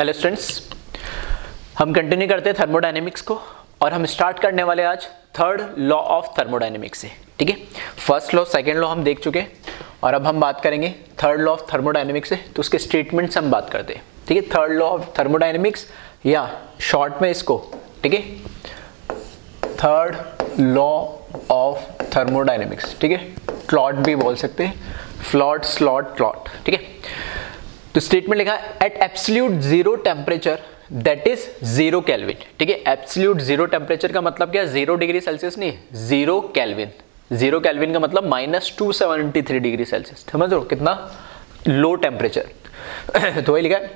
Hello students, हम continue करते हैं थर्मोडायनेमिक्स को और हम स्टार्ट करने वाले आज थर्ड लॉ ऑफ थर्मोडायनेमिक्स से। ठीक है, फर्स्ट लॉ सेकंड लॉ हम देख चुके हैं और अब हम बात करेंगे थर्ड लॉ ऑफ थर्मोडायनेमिक्स से। तो उसके स्टेटमेंट्स हम बात करते हैं। ठीक है, थर्ड लॉ ऑफ थर्मोडायनेमिक्स या शॉर्ट में इसको, ठीक है, थर्ड लॉ ऑफ थर्मोडायनेमिक्स, ठीक है, क्लॉट भी बोल सकते हैं, फ्लॉट स्लॉट क्लॉट। ठीक है, तो स्टेटमेंट लिखा है at absolute zero temperature that is 0 kelvin. ठीक है, एब्सोल्यूट जीरो टेम्परेचर का मतलब क्या, 0 डिग्री सेल्सियस नहीं, 0 केल्विन। 0 केल्विन का मतलब -273 डिग्री सेल्सियस। समझ लो कितना लो टेम्परेचर। तो वही लिखा है,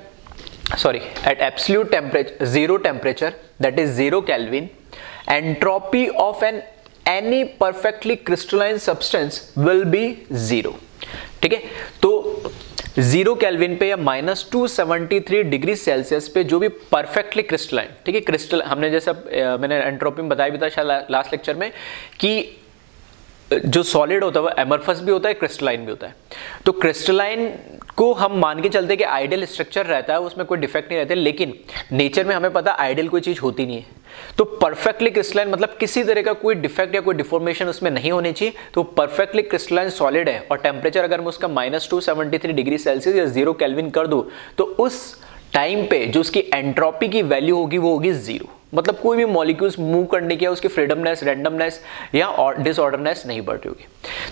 sorry, at absolute temperature zero temperature that is 0 kelvin entropy of any perfectly crystalline substance will be 0। ठीक है, तो 0 केल्विन पे या -273 डिग्री सेल्सियस पे जो भी परफेक्टली क्रिस्टलाइन, ठीक है, क्रिस्टल हमने जैसा मैंने एंट्रोपी में बताया भी था शायद लास्ट लेक्चर में कि जो सॉलिड होता है वो एमरफस भी होता है, क्रिस्टलाइन भी होता है। तो क्रिस्टलाइन को हम मान के चलते कि आइडियल स्ट्रक्चर रहता है, उसमें कोई डिफेक्ट नहीं रहते, लेकिन नेचर में हमें पता है आइडियल कोई चीज होती नहीं है। तो परफेक्टली क्रिस्टलाइन मतलब किसी तरह का कोई डिफेक्ट या कोई डिफॉर्मेशन उसमें नहीं होनी चाहिए। तो परफेक्टली क्रिस्टलाइन सॉलिड है और टेम्परेचर अगर मैं उसका -273 डिग्री सेल्सियस या 0 केल्विन कर दूं तो उस टाइम पे जो उसकी एंट्रोपी की वैल्यू होगी वो होगी 0। मतलब कोई भी मॉलिक्यूल्स मूव करने की उसकी फ्रीडमनेस, रैंडमनेस या डिसऑर्डरनेस नहीं बढ़ रही होगी।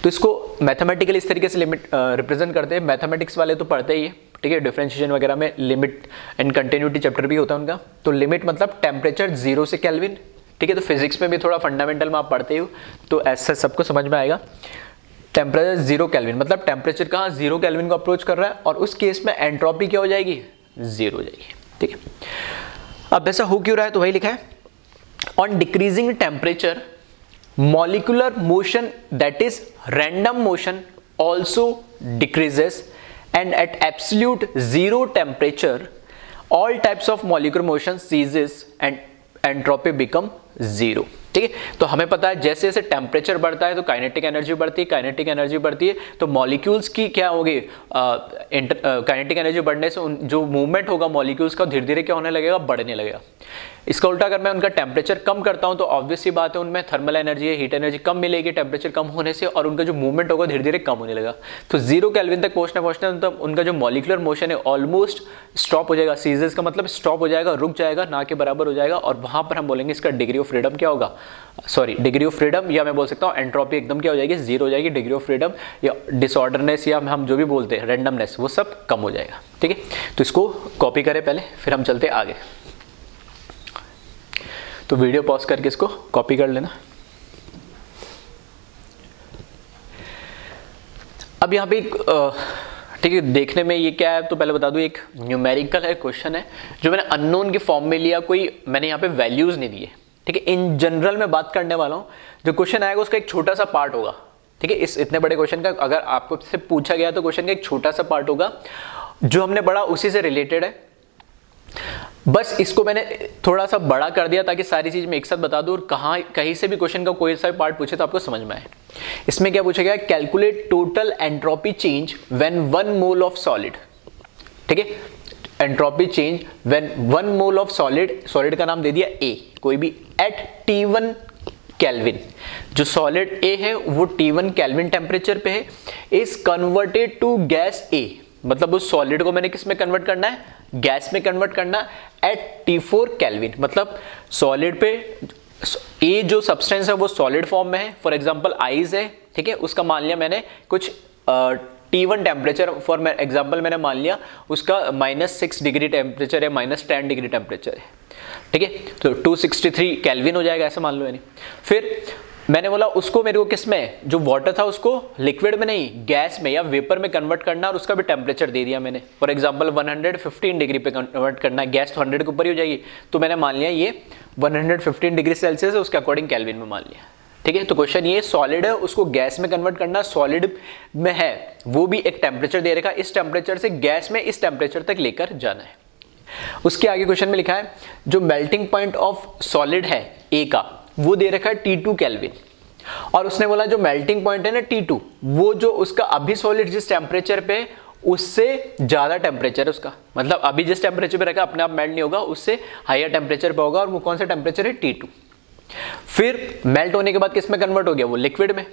तो इसको मैथमेटिकली इस तरीके से लिमिट रिप्रेजेंट करते हैं। मैथमेटिक्स वाले तो पढ़ते ही है, ठीक है, डिफरेंशिएशन वगैरह में लिमिट एंड कंटिन्यूटी चैप्टर भी होता है उनका। तो लिमिट मतलब टेम्परेचर 0 से केल्विन। ठीक है, तो फिजिक्स में भी थोड़ा फंडामेंटल में आप पढ़ते हो तो ऐसा सबको समझ में आएगा। टेम्परेचर 0 केल्विन मतलब टेम्परेचर कहाँ 0 केल्विन को अप्रोच कर रहा है और उस केस में एंट्रोपी क्या हो जाएगी, 0 हो जाएगी। ठीक है, अब ऐसा हो क्यों रहा है, तो वही लिखा है on decreasing temperature molecular motion that is random motion also decreases and at absolute zero temperature all types of molecular motion ceases and entropy become 0। ठीक है, तो हमें पता है जैसे जैसे टेम्परेचर बढ़ता है तो काइनेटिक एनर्जी बढ़ती है, काइनेटिक एनर्जी बढ़ती है तो मॉलिक्यूल्स की क्या होगी, काइनेटिक एनर्जी बढ़ने से जो मूवमेंट होगा मॉलिक्यूल्स का धीरे धीरे क्या होने लगेगा, बढ़ने लगेगा। इसका उल्टा अगर मैं उनका टेम्परेचर कम करता हूं तो ऑब्वियस सी बात है उनमें थर्मल एनर्जी है, हीट एनर्जी कम मिलेगी टेम्परेचर कम होने से और उनका जो मूवमेंट होगा धीरे धीरे कम होने लगेगा। तो 0 केल्विन तक पहुंचने तो उनका जो मॉलिक्यूलर मोशन है ऑलमोस्ट स्टॉप हो जाएगा। सीजेस का मतलब स्टॉप हो जाएगा, रुक जाएगा, ना के बराबर हो जाएगा और वहां पर हम बोलेंगे इसका डिग्री ऑफ फ्रीडम क्या होगा, सॉरी डिग्री ऑफ फ्रीडम, या मैं बोल सकता हूँ एंट्रोपी एकदम क्या हो जाएगी, 0 हो जाएगी। डिग्री ऑफ फ्रीडम या डिसऑर्डरनेस या हम जो भी बोलते हैं रैंडमनेस वो सब कम हो जाएगा। ठीक है, तो इसको कॉपी करें पहले फिर हम चलते आगे। तो वीडियो पॉज करके इसको कॉपी कर लेना। अब यहाँ पे ठीक है, देखने में ये क्या है तो पहले बता दूं, एक न्यूमेरिकल है, क्वेश्चन है जो मैंने अननोन की फॉर्म में लिया, कोई मैंने यहाँ पे वैल्यूज नहीं दिए। ठीक है, इन जनरल में बात करने वाला हूँ। जो क्वेश्चन आएगा उसका एक छोटा सा पार्ट होगा। ठीक है, इस इतने बड़े क्वेश्चन का अगर आपको से पूछा गया तो क्वेश्चन का एक छोटा सा पार्ट होगा जो हमने पढ़ा उसी से रिलेटेड है। बस इसको मैंने थोड़ा सा बड़ा कर दिया ताकि सारी चीज मैं एक साथ बता दूं और कहीं से भी क्वेश्चन का कोई सा पार्ट पूछे तो आपको समझ में आए। इसमें क्या पूछा गया, calculate total entropy change when 1 mole of solid. ठीक है, entropy change when 1 mole of solid का नाम दे दिया A, कोई भी, एट T1 केल्विन। जो सॉलिड A है वो T1 केल्विन टेम्परेचर पे है, is converted to gas A। मतलब उस सॉलिड को मैंने किस में कन्वर्ट करना है, गैस में कन्वर्ट करना, एट T4 केल्विन। मतलब सॉलिड पे ए जो सब्सटेंस है वो सॉलिड फॉर्म में है, फॉर एग्जांपल आइस है, ठीक है, उसका मान लिया मैंने कुछ T1 टेम्परेचर, फॉर एग्जांपल मैंने मान लिया उसका -6 डिग्री टेम्परेचर है, -10 डिग्री टेम्परेचर है। ठीक है, तो 263 केल्विन हो जाएगा, ऐसा मान लो। यानी फिर मैंने बोला उसको मेरे को किस में, जो वाटर था उसको लिक्विड में नहीं गैस में या वेपर में कन्वर्ट करना और उसका भी टेम्परेचर दे दिया मैंने, फॉर एग्जांपल 115 डिग्री पे कन्वर्ट करना है, गैस तो 100 के ऊपर ही हो जाएगी, तो मैंने मान लिया ये 115 डिग्री सेल्सियस है, उसके अकॉर्डिंग केल्विन में मान लिया। ठीक है, तो क्वेश्चन ये सॉलिड है उसको गैस में कन्वर्ट करना, सॉलिड में है वो भी एक टेम्परेचर दे रखा, इस टेम्परेचर से गैस में इस टेम्परेचर तक लेकर जाना है। उसके आगे क्वेश्चन में लिखा है जो मेल्टिंग पॉइंट ऑफ सॉलिड है A का वो दे रखा है T2 केल्विन और उसने बोला जो मेल्टिंग पॉइंट है ना T2 वो जो उसका अभी सॉलिड जिस टेम्परेचर पे उससे ज्यादा टेम्परेचर है उसका, मतलब अभी जिस टेम्परेचर पे रखा अपने आप मेल्ट नहीं होगा, उससे हायर टेम्परेचर पे होगा, और वो कौन सा टेम्परेचर है, T2। फिर मेल्ट होने के बाद किस में कन्वर्ट हो गया, वो लिक्विड में।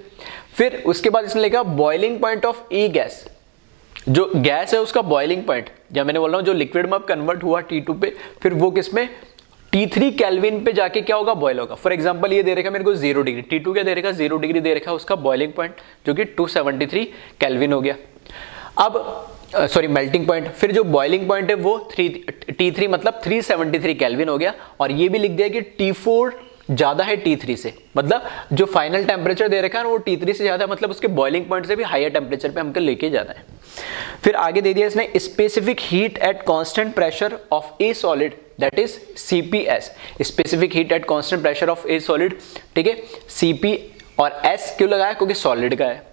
फिर उसके बाद इसने लिखा boiling point of E gas, जो गैस है उसका बॉइलिंग पॉइंट, जब मैंने बोल रहा हूं जो लिक्विड में अब कन्वर्ट हुआ T2 पे, फिर वो किसमें T3 केल्विन पे जाके क्या होगा, बॉयल होगा। फॉर एग्जांपल ये दे रखा है मेरे को 0 डिग्री, T2 क्या दे रखा है, 0 डिग्री दे रखा है उसका बॉइलिंग पॉइंट, जो कि 273 केल्विन हो गया। अब सॉरी मेल्टिंग पॉइंट, फिर जो बॉइलिंग पॉइंट है वो T3 मतलब 373 केल्विन हो गया। और ये भी लिख दिया कि T4 ज्यादा है T3 से, मतलब जो फाइनल टेम्परेचर दे रखा है वो T3 से ज्यादा है, मतलब उसके बॉइलिंग पॉइंट से भी हायर टेम्परेचर पे हमको लेके जाना है। फिर आगे दे दिया इसने specific heat at constant pressure of A solid, that is CPS, specific heat at constant pressure of A solid, ठीक है। CP और S क्यों लगाया, क्योंकि सॉलिड का है।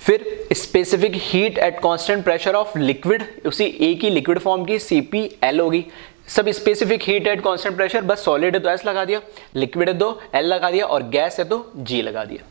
फिर specific heat at constant pressure of liquid, उसी ए की लिक्विड फॉर्म की CPL होगी। सब specific heat at constant pressure, बस सॉलिड है तो S लगा दिया, लिक्विड है तो L लगा दिया, और गैस है तो G लगा दिया।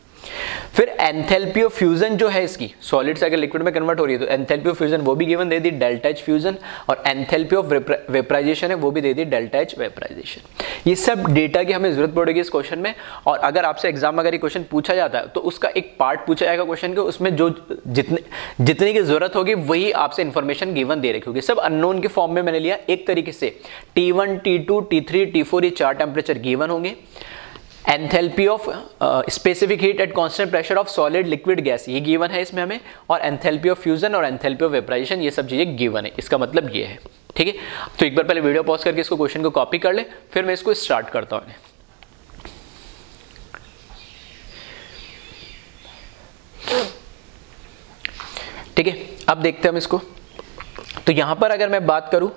फिर एंथैल्पी ऑफ फ्यूजन जो है इसकी, सॉलिड से अगर लिक्विड में कन्वर्ट हो रही है तो एंथैल्पी ऑफ फ्यूजन वो भी गिवन दे दी, डेल्टा H फ्यूजन, और एंथैल्पी ऑफ वेपराइजेशन है वो भी दे दी, डेल्टा H वेपराइजेशन। ये सब डेटा की हमें जरूरत पड़ेगी इस क्वेश्चन में। और अगर आपसे एग्जाम में अगर ये क्वेश्चन पूछा जाता है तो उसका एक पार्ट पूछा जाएगा क्वेश्चन के, उसमें जो जितने की जरूरत होगी वही आपसे इंफॉर्मेशन गिवन दे रखी होगी। सब अननोन के फॉर्म में मैंने लिया एक तरीके से। T1, T2, T3, T4 ये 4 टेम्परेचर गिवन होंगे। Enthalpy of specific heat at constant pressure of solid liquid gas ये गिवन है इसमें हमें, और एंथैल्पी ऑफ फ्यूजन और एंथैल्पी ऑफ वेपराइजेशन ये सब चीजें गिवन है। इसका मतलब ये है, ठीक है। तो एक बार पहले वीडियो पॉज करके इसको क्वेश्चन को कॉपी कर ले, फिर मैं इसको स्टार्ट करता हूं। ठीक है, अब देखते हैं हम इसको। तो यहां पर अगर मैं बात करूं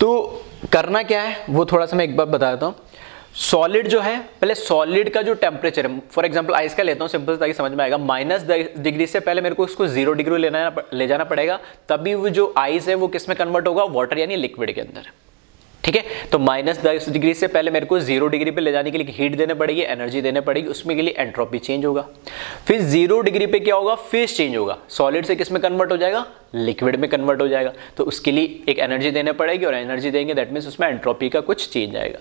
तो करना क्या है वो थोड़ा सा मैं एक बार बता देता हूं। सॉलिड जो है, पहले सॉलिड का जो टेम्परेचर है, फॉर एग्जांपल आइस का लेता हूं सिंपल ताकि समझ में आएगा। -10 डिग्री से पहले मेरे को उसको 0 डिग्री ले जाना पड़ेगा, तभी वो जो आइस है वो किस में कन्वर्ट होगा, वाटर यानी लिक्विड के अंदर, ठीक है। तो -10 डिग्री से पहले मेरे को 0 डिग्री पे ले जाने के लिए हीट देने पड़ेगी, एनर्जी देने पड़ेगी, उसमें के लिए एंट्रोपी चेंज होगा। फिर 0 डिग्री पे क्या होगा, फेज चेंज होगा, सॉलिड से किस में कन्वर्ट हो जाएगा, लिक्विड में कन्वर्ट हो जाएगा। तो उसके लिए एक एनर्जी देने पड़ेगी, और एनर्जी देंगे दैट मीन्स उसमें एंट्रोपी का कुछ चेंज आएगा।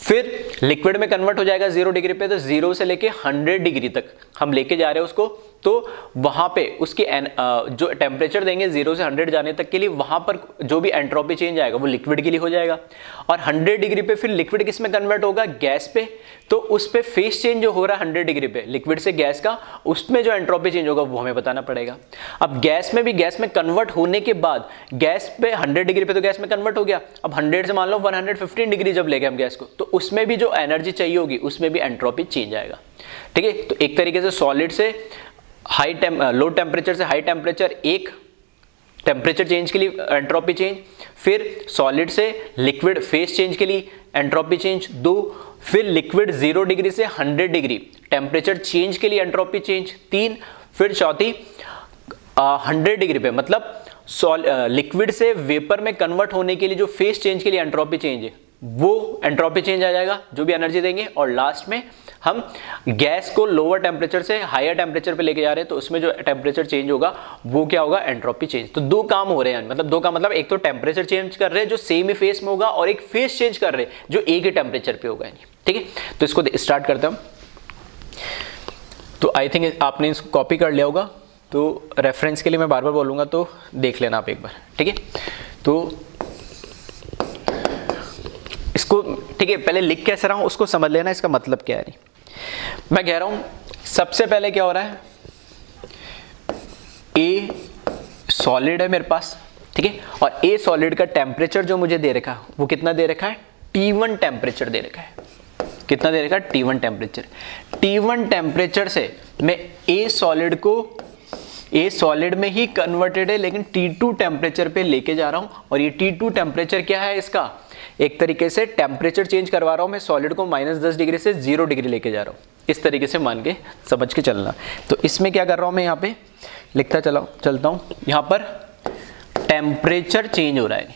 फिर लिक्विड में कन्वर्ट हो जाएगा 0 डिग्री पे, तो 0 से लेके 100 डिग्री तक हम लेके जा रहे हैं उसको। तो वहां पे उसकी जो टेम्परेचर देंगे 0 से 100 जाने तक के लिए, वहां पर जो भी एंट्रोपी चेंज आएगा वो लिक्विड के लिए हो जाएगा। और 100 डिग्री पे फिर लिक्विड किस में कन्वर्ट होगा, गैस पे। तो उस पे फेज चेंज जो हो रहा है 100 डिग्री पे लिक्विड से गैस का, उसमें जो एंट्रोपी चेंज होगा वो हमें बताना पड़ेगा। अब गैस में भी, गैस में कन्वर्ट होने के बाद गैस पे 100 डिग्री पे तो गैस में कन्वर्ट हो गया, अब 100 से मान लो 115 डिग्री जब ले गए हम गैस को, तो उसमें भी जो एनर्जी चाहिए होगी उसमें भी एंट्रोपी चेंज आएगा, ठीक है। तो एक तरीके से सॉलिड से लो टेम्परेचर से हाई टेम्परेचर, एक टेम्परेचर चेंज के लिए एंट्रोपी चेंज। फिर सॉलिड से लिक्विड फेज चेंज के लिए एंट्रोपी चेंज 2। फिर लिक्विड 0 डिग्री से 100 डिग्री टेम्परेचर चेंज के लिए एंट्रोपी चेंज 3। फिर चौथी 100 डिग्री पे, मतलब लिक्विड से वेपर में कन्वर्ट होने के लिए जो फेज चेंज के लिए एंट्रोपी चेंज है वो एंट्रोपी चेंज आ जाएगा, जो भी एनर्जी देंगे। और लास्ट में हम गैस को लोअर टेम्परेचर से हायर टेम्परेचर पे लेके जा रहे हैं, तो उसमें जो टेम्परेचर चेंज होगा वो क्या होगा, एंट्रोपी चेंज। तो दो काम हो रहे हैं, मतलब दो का मतलब एक तो टेम्परेचर चेंज कर रहे हैं जो सेम ही फेस में होगा, और एक फेस चेंज कर रहे हैं जो एक ही टेम्परेचर पे होगा, ठीक है। तो इसको स्टार्ट करते हैं। तो आई थिंक आपने इसको कॉपी कर लिया होगा, तो रेफरेंस के लिए मैं बार बार बोलूंगा तो देख लेना आप एक बार, ठीक है। तो इसको, ठीक है, पहले लिख कैसे रहा हूं उसको समझ लेना, इसका मतलब क्या है। मैं कह रहा हूं सबसे पहले क्या हो रहा है, ए सॉलिड है मेरे पास, ठीक है, और ए सॉलिड का टेम्परेचर जो मुझे दे रखा है वो कितना दे रखा है, T1 टेम्परेचर दे रखा है। कितना दे रखा है, T1 टेम्परेचर। T1 टेम्परेचर से मैं ए सॉलिड को, ए सॉलिड में ही कन्वर्टेड है लेकिन T2 टेम्परेचर पे लेके जा रहा हूं, और ये T2 टेम्परेचर क्या है इसका, एक तरीके से टेम्परेचर चेंज करवा रहा हूं मैं सॉलिड को, -10 डिग्री से 0 डिग्री लेके जा रहा हूं। इस तरीके से मान के समझ के चलना। तो इसमें क्या कर रहा हूं मैं, यहाँ पे लिखता चलता हूं, यहां पर टेम्परेचर चेंज हो रहा है,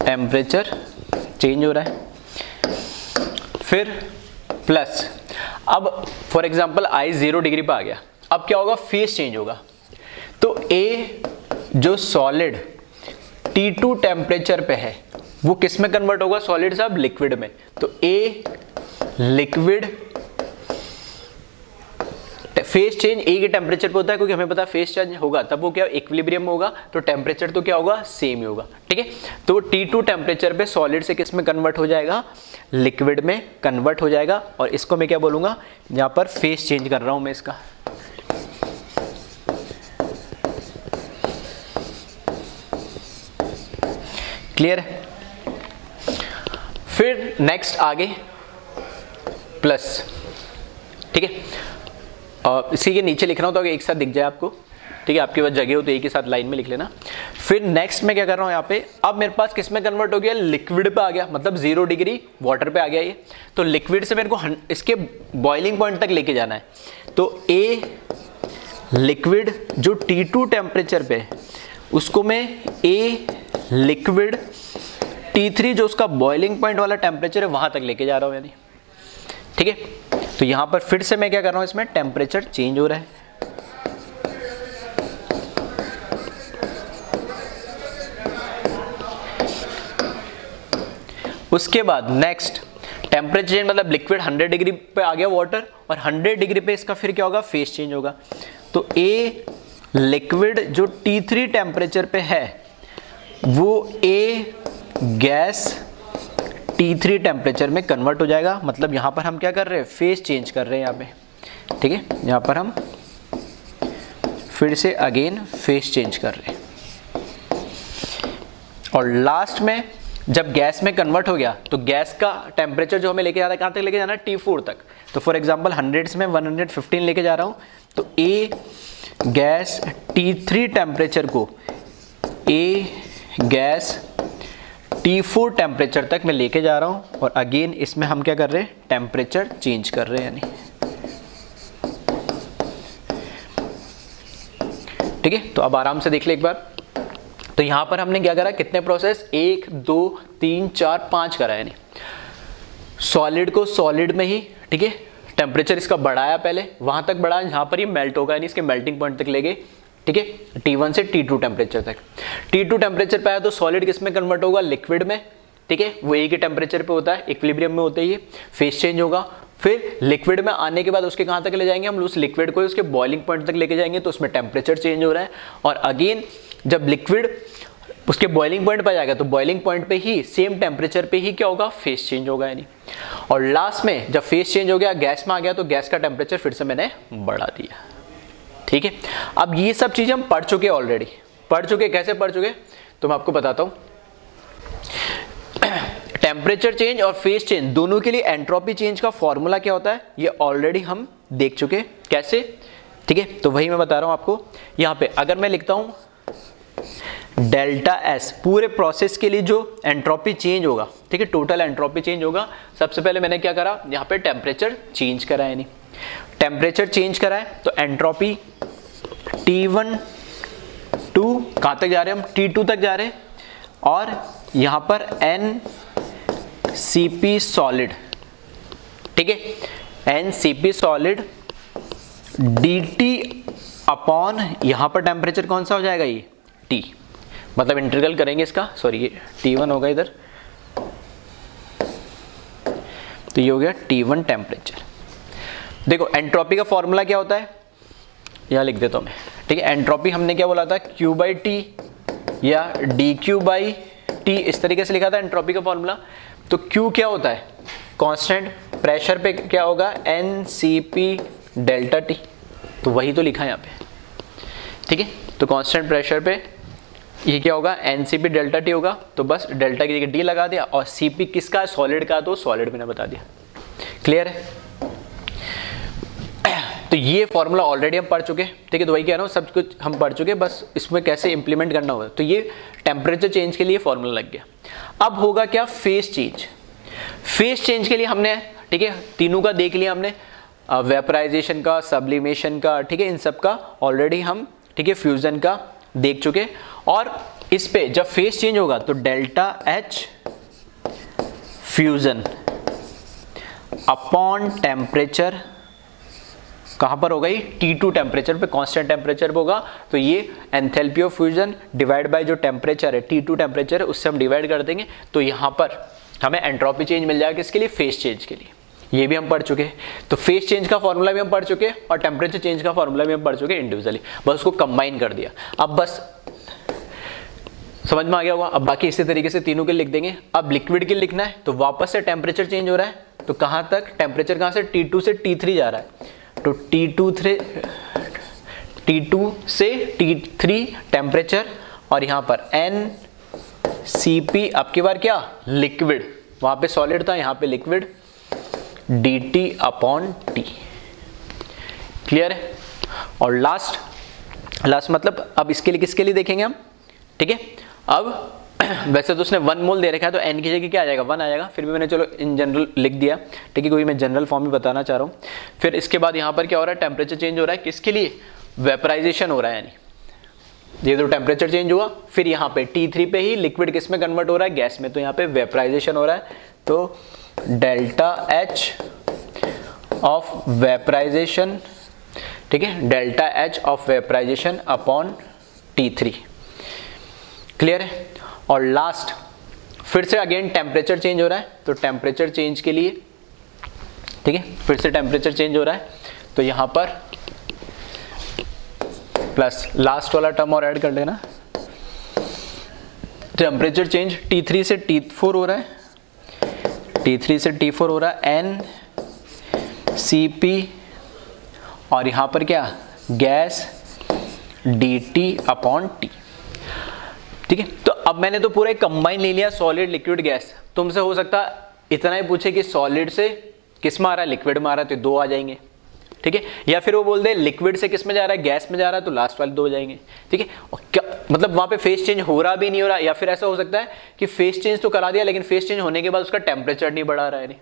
टेम्परेचर चेंज हो रहा है। फिर प्लस, अब फॉर एग्जांपल आई 0 डिग्री पे आ गया, अब क्या होगा, फेज चेंज होगा। तो ए जो सॉलिड T2 टेम्परेचर पे है वो किस में कन्वर्ट होगा, सॉलिड साहब लिक्विड में। तो ए लिक्विड, फेस चेंज ए के टेम्परेचर पे होता है क्योंकि हमें पता है फेस चेंज होगा तब वो क्या इक्विलिब्रियम में होगा, तो टेम्परेचर तो क्या होगा, सेम ही होगा, ठीक है। तो T2 टेम्परेचर पे सॉलिड से किस में कन्वर्ट हो जाएगा, लिक्विड में कन्वर्ट हो जाएगा। और इसको मैं क्या बोलूंगा, यहां पर फेस चेंज कर रहा हूं मैं इसका। क्लियर है। फिर नेक्स्ट आगे प्लस, ठीक है। इसी के नीचे लिख रहा हूं तो एक साथ दिख जाए आपको, ठीक है। आपके पास जगह हो तो एक ही साथ लाइन में लिख लेना। फिर नेक्स्ट में क्या कर रहा हूं, यहाँ पे अब मेरे पास किस में कन्वर्ट हो गया, लिक्विड पे आ गया, मतलब 0 डिग्री वाटर पे आ गया ये। तो लिक्विड से मेरे को इसके बॉइलिंग पॉइंट तक लेके जाना है। तो ए लिक्विड जो T2 टेम्परेचर पे उसको मैं ए लिक्विड T3 जो उसका बॉइलिंग पॉइंट वाला टेम्परेचर है वहां तक लेके जा रहा हूं यानी, ठीक है। तो यहां पर फिर से मैं क्या कर रहा हूं, इसमें टेम्परेचर चेंज हो रहा है। उसके बाद नेक्स्ट टेम्परेचर चेंज, मतलब लिक्विड 100 डिग्री पे आ गया वाटर, और 100 डिग्री पे इसका फिर क्या होगा, फेस चेंज होगा। तो ए लिक्विड जो T3 टेम्परेचर पे है वो ए गैस T3 टेम्परेचर में कन्वर्ट हो जाएगा। मतलब यहां पर हम क्या कर रहे हैं, फेस चेंज कर रहे हैं यहाँ पे, ठीक है। यहां पर हम फिर से अगेन फेस चेंज कर रहे हैं। और लास्ट में जब गैस में कन्वर्ट हो गया तो गैस का टेम्परेचर जो हमें लेके जाना है, कहां तक लेके जाना है, T4 तक। तो फॉर एग्जांपल 100 से मैं 115 लेके जा रहा हूं। तो ए गैस T3 टेम्परेचर को ए गैस T4 टेम्परेचर तक मैं लेके जा रहा हूं। और अगेन इसमें हम क्या कर रहे हैं, टेम्परेचर चेंज कर रहे हैं यानी, ठीक है। तो अब आराम से देख ले एक बार। तो यहां पर हमने क्या करा, कितने प्रोसेस, 1 2 3 4 5 करा यानी सॉलिड को सॉलिड में ही, ठीक है, टेम्परेचर इसका बढ़ाया, पहले वहां तक बढ़ाया जहां पर ये मेल्ट होगा यानी इसके मेल्टिंग पॉइंट तक ले गए, ठीक है, T1 से T2 टेम्परेचर तक। T2 टेम्परेचर पे आया तो सॉलिड किस में कन्वर्ट होगा, लिक्विड में, ठीक है। वो ए के टेम्परेचर पे होता है, इक्विलिब्रियम में होता है, ये फेस चेंज होगा। फिर लिक्विड में आने के बाद उसके कहां तक ले जाएंगे हम, उस लिक्विड को उसके बॉइलिंग पॉइंट तक लेके जाएंगे, तो उसमें टेम्परेचर चेंज हो रहा है। और अगेन जब लिक्विड उसके बॉइलिंग पॉइंट पर जाएगा तो बॉइलिंग पॉइंट पे ही सेम टेम्परेचर पे ही क्या होगा, फेस चेंज होगा यानी। और लास्ट में जब फेस चेंज हो गया, गैस में आ गया, तो गैस का टेम्परेचर फिर से मैंने बढ़ा दिया, ठीक है। अब ये सब चीजें हम पढ़ चुके, ऑलरेडी पढ़ चुके। कैसे पढ़ चुके, तो मैं आपको बताता हूं। टेम्परेचर चेंज और फेस चेंज दोनों के लिए एंट्रोपी चेंज का फॉर्मूला क्या होता है, ये ऑलरेडी हम देख चुके, कैसे, ठीक है। तो वही मैं बता रहा हूं आपको। यहां पे अगर मैं लिखता हूं डेल्टा एस, पूरे प्रोसेस के लिए जो एंट्रोपी चेंज होगा, ठीक है, टोटल एंट्रोपी चेंज होगा। सबसे पहले मैंने क्या करा, यहाँ पे टेम्परेचर चेंज करा है, टेम्परेचर चेंज करा है तो एंट्रोपी T1 टू कहां तक जा रहे हैं हम, T2 तक जा रहे हैं। और यहां पर NCP सॉलिड, ठीक है, NCP सॉलिड dt अपॉन यहां पर टेम्परेचर कौन सा हो जाएगा, ये T, मतलब इंटीग्रल करेंगे इसका, सॉरी ये T1 होगा इधर, तो ये हो गया T1 टेम्परेचर। देखो एंट्रोपी का फॉर्मूला क्या होता है, यहां लिख देता हूं मैं, ठीक है। एंट्रोपी हमने क्या बोला था, Q/T या dQ/T, इस तरीके से लिखा था एंट्रोपी का फॉर्मूला। तो Q क्या होता है, कांस्टेंट, प्रेशर पे क्या होगा, NCP डेल्टा T, तो वही तो लिखा है यहाँ पे, ठीक है। तो कांस्टेंट प्रेशर पे ये क्या होगा, NCP डेल्टा T होगा, तो बस डेल्टा की जगह D लगा दिया। और CP किसका, सॉलिड का, तो सॉलिड मैंने बता दिया। क्लियर है। तो ये फॉर्मूला ऑलरेडी हम पढ़ चुके, ठीक है। तो वही कह रहा हूँ, सब कुछ हम पढ़ चुके, बस इसमें कैसे इंप्लीमेंट करना होगा। तो ये टेम्परेचर चेंज के लिए फॉर्मूला लग गया। अब होगा क्या, फेस चेंज। फेस चेंज के लिए हमने, ठीक है, तीनों का देख लिया हमने, वेपराइजेशन का, सब्लिमेशन का, ठीक है, इन सब का ऑलरेडी हम, ठीक है, फ्यूजन का देख चुके। और इस पे जब फेस चेंज होगा तो delta H fusion upon temperature कहाँ पर होगा ये T2 टेम्परेचर पे, कांस्टेंट टेम्परेचर पे होगा। तो ये enthalpy of fusion divide by जो टेम्परेचर है T2 टेम्परेचर है उससे हम डिवाइड कर देंगे, तो यहाँ पर हमें एंट्रोपी चेंज मिल जाएगा किसके लिए, फेज चेंज के लिए। ये भी हम पढ़ चुके हैं। तो फेज चेंज का फॉर्मूला भी हम पढ़ चुके हैं और टेम्परेचर चेंज का फॉर्मूला भी हम पढ़ चुके हैं इंडिविजुअली, बस उसको कंबाइन कर दिया। अब बस समझ में आ गया होगा। अब बाकी इसी तरीके से तीनों के लिख देंगे। अब लिक्विड के लिखना है तो वापस से टेम्परेचर चेंज हो रहा है, तो कहाँ तक टेम्परेचर, कहाँ से T2 से T3 जा रहा है, तो T2 से T3 टेम्परेचर, और यहाँ पर NCP अब की बार क्या, लिक्विड, वहाँ पे सॉलिड था यहाँ पे लिक्विड, dt/T। क्लियर है। और लास्ट मतलब अब इसके लिए किसके लिए देखेंगे हम, ठीक है। अब वैसे तो उसने 1 मोल दे रखा है तो n की जगह क्या आ जाएगा, 1 आ जाएगा, फिर भी मैंने चलो इन जनरल लिख दिया, ठीक है, क्योंकि मैं जनरल फॉर्म में बताना चाह रहा हूँ। फिर इसके बाद यहाँ पर क्या हो रहा है, टेम्परेचर चेंज हो रहा है, किसके लिए, वेपराइजेशन हो रहा है, यानी ये तो टेम्परेचर चेंज हुआ, फिर यहाँ पे T3 पे ही लिक्विड किस में कन्वर्ट हो रहा है, गैस में, तो यहाँ पे वेपराइजेशन हो रहा है। तो डेल्टा H ऑफ वेपराइजेशन, ठीक है, delta H of vaporisation upon T3। Clear है। और लास्ट फिर से अगेन टेम्परेचर चेंज हो रहा है, तो टेम्परेचर चेंज के लिए, ठीक है, फिर से टेम्परेचर चेंज हो रहा है, तो यहां पर प्लस लास्ट वाला टर्म और ऐड कर लेना, टेम्परेचर चेंज T3 से T4 हो रहा है, T3 से T4 हो रहा है, NCP, और यहां पर क्या, गैस dt/T। ठीक है। तो अब मैंने तो पूरा कंबाइन ले लिया, सॉलिड लिक्विड गैस। तुमसे हो सकता इतना ही पूछे कि सॉलिड से किस में आ रहा है, लिक्विड में आ रहा है, तो 2 आ जाएंगे, ठीक है। या फिर वो बोल दे लिक्विड से किस में जा रहा है, गैस में जा रहा है, तो लास्ट वाले 2 हो जाएंगे, ठीक है। और क्या मतलब वहां पे फेस चेंज हो रहा भी नहीं हो रहा, या फिर ऐसा हो सकता है कि फेस चेंज तो करा दिया लेकिन फेस चेंज होने के बाद उसका टेम्परेचर नहीं बढ़ा रहा है, नहीं,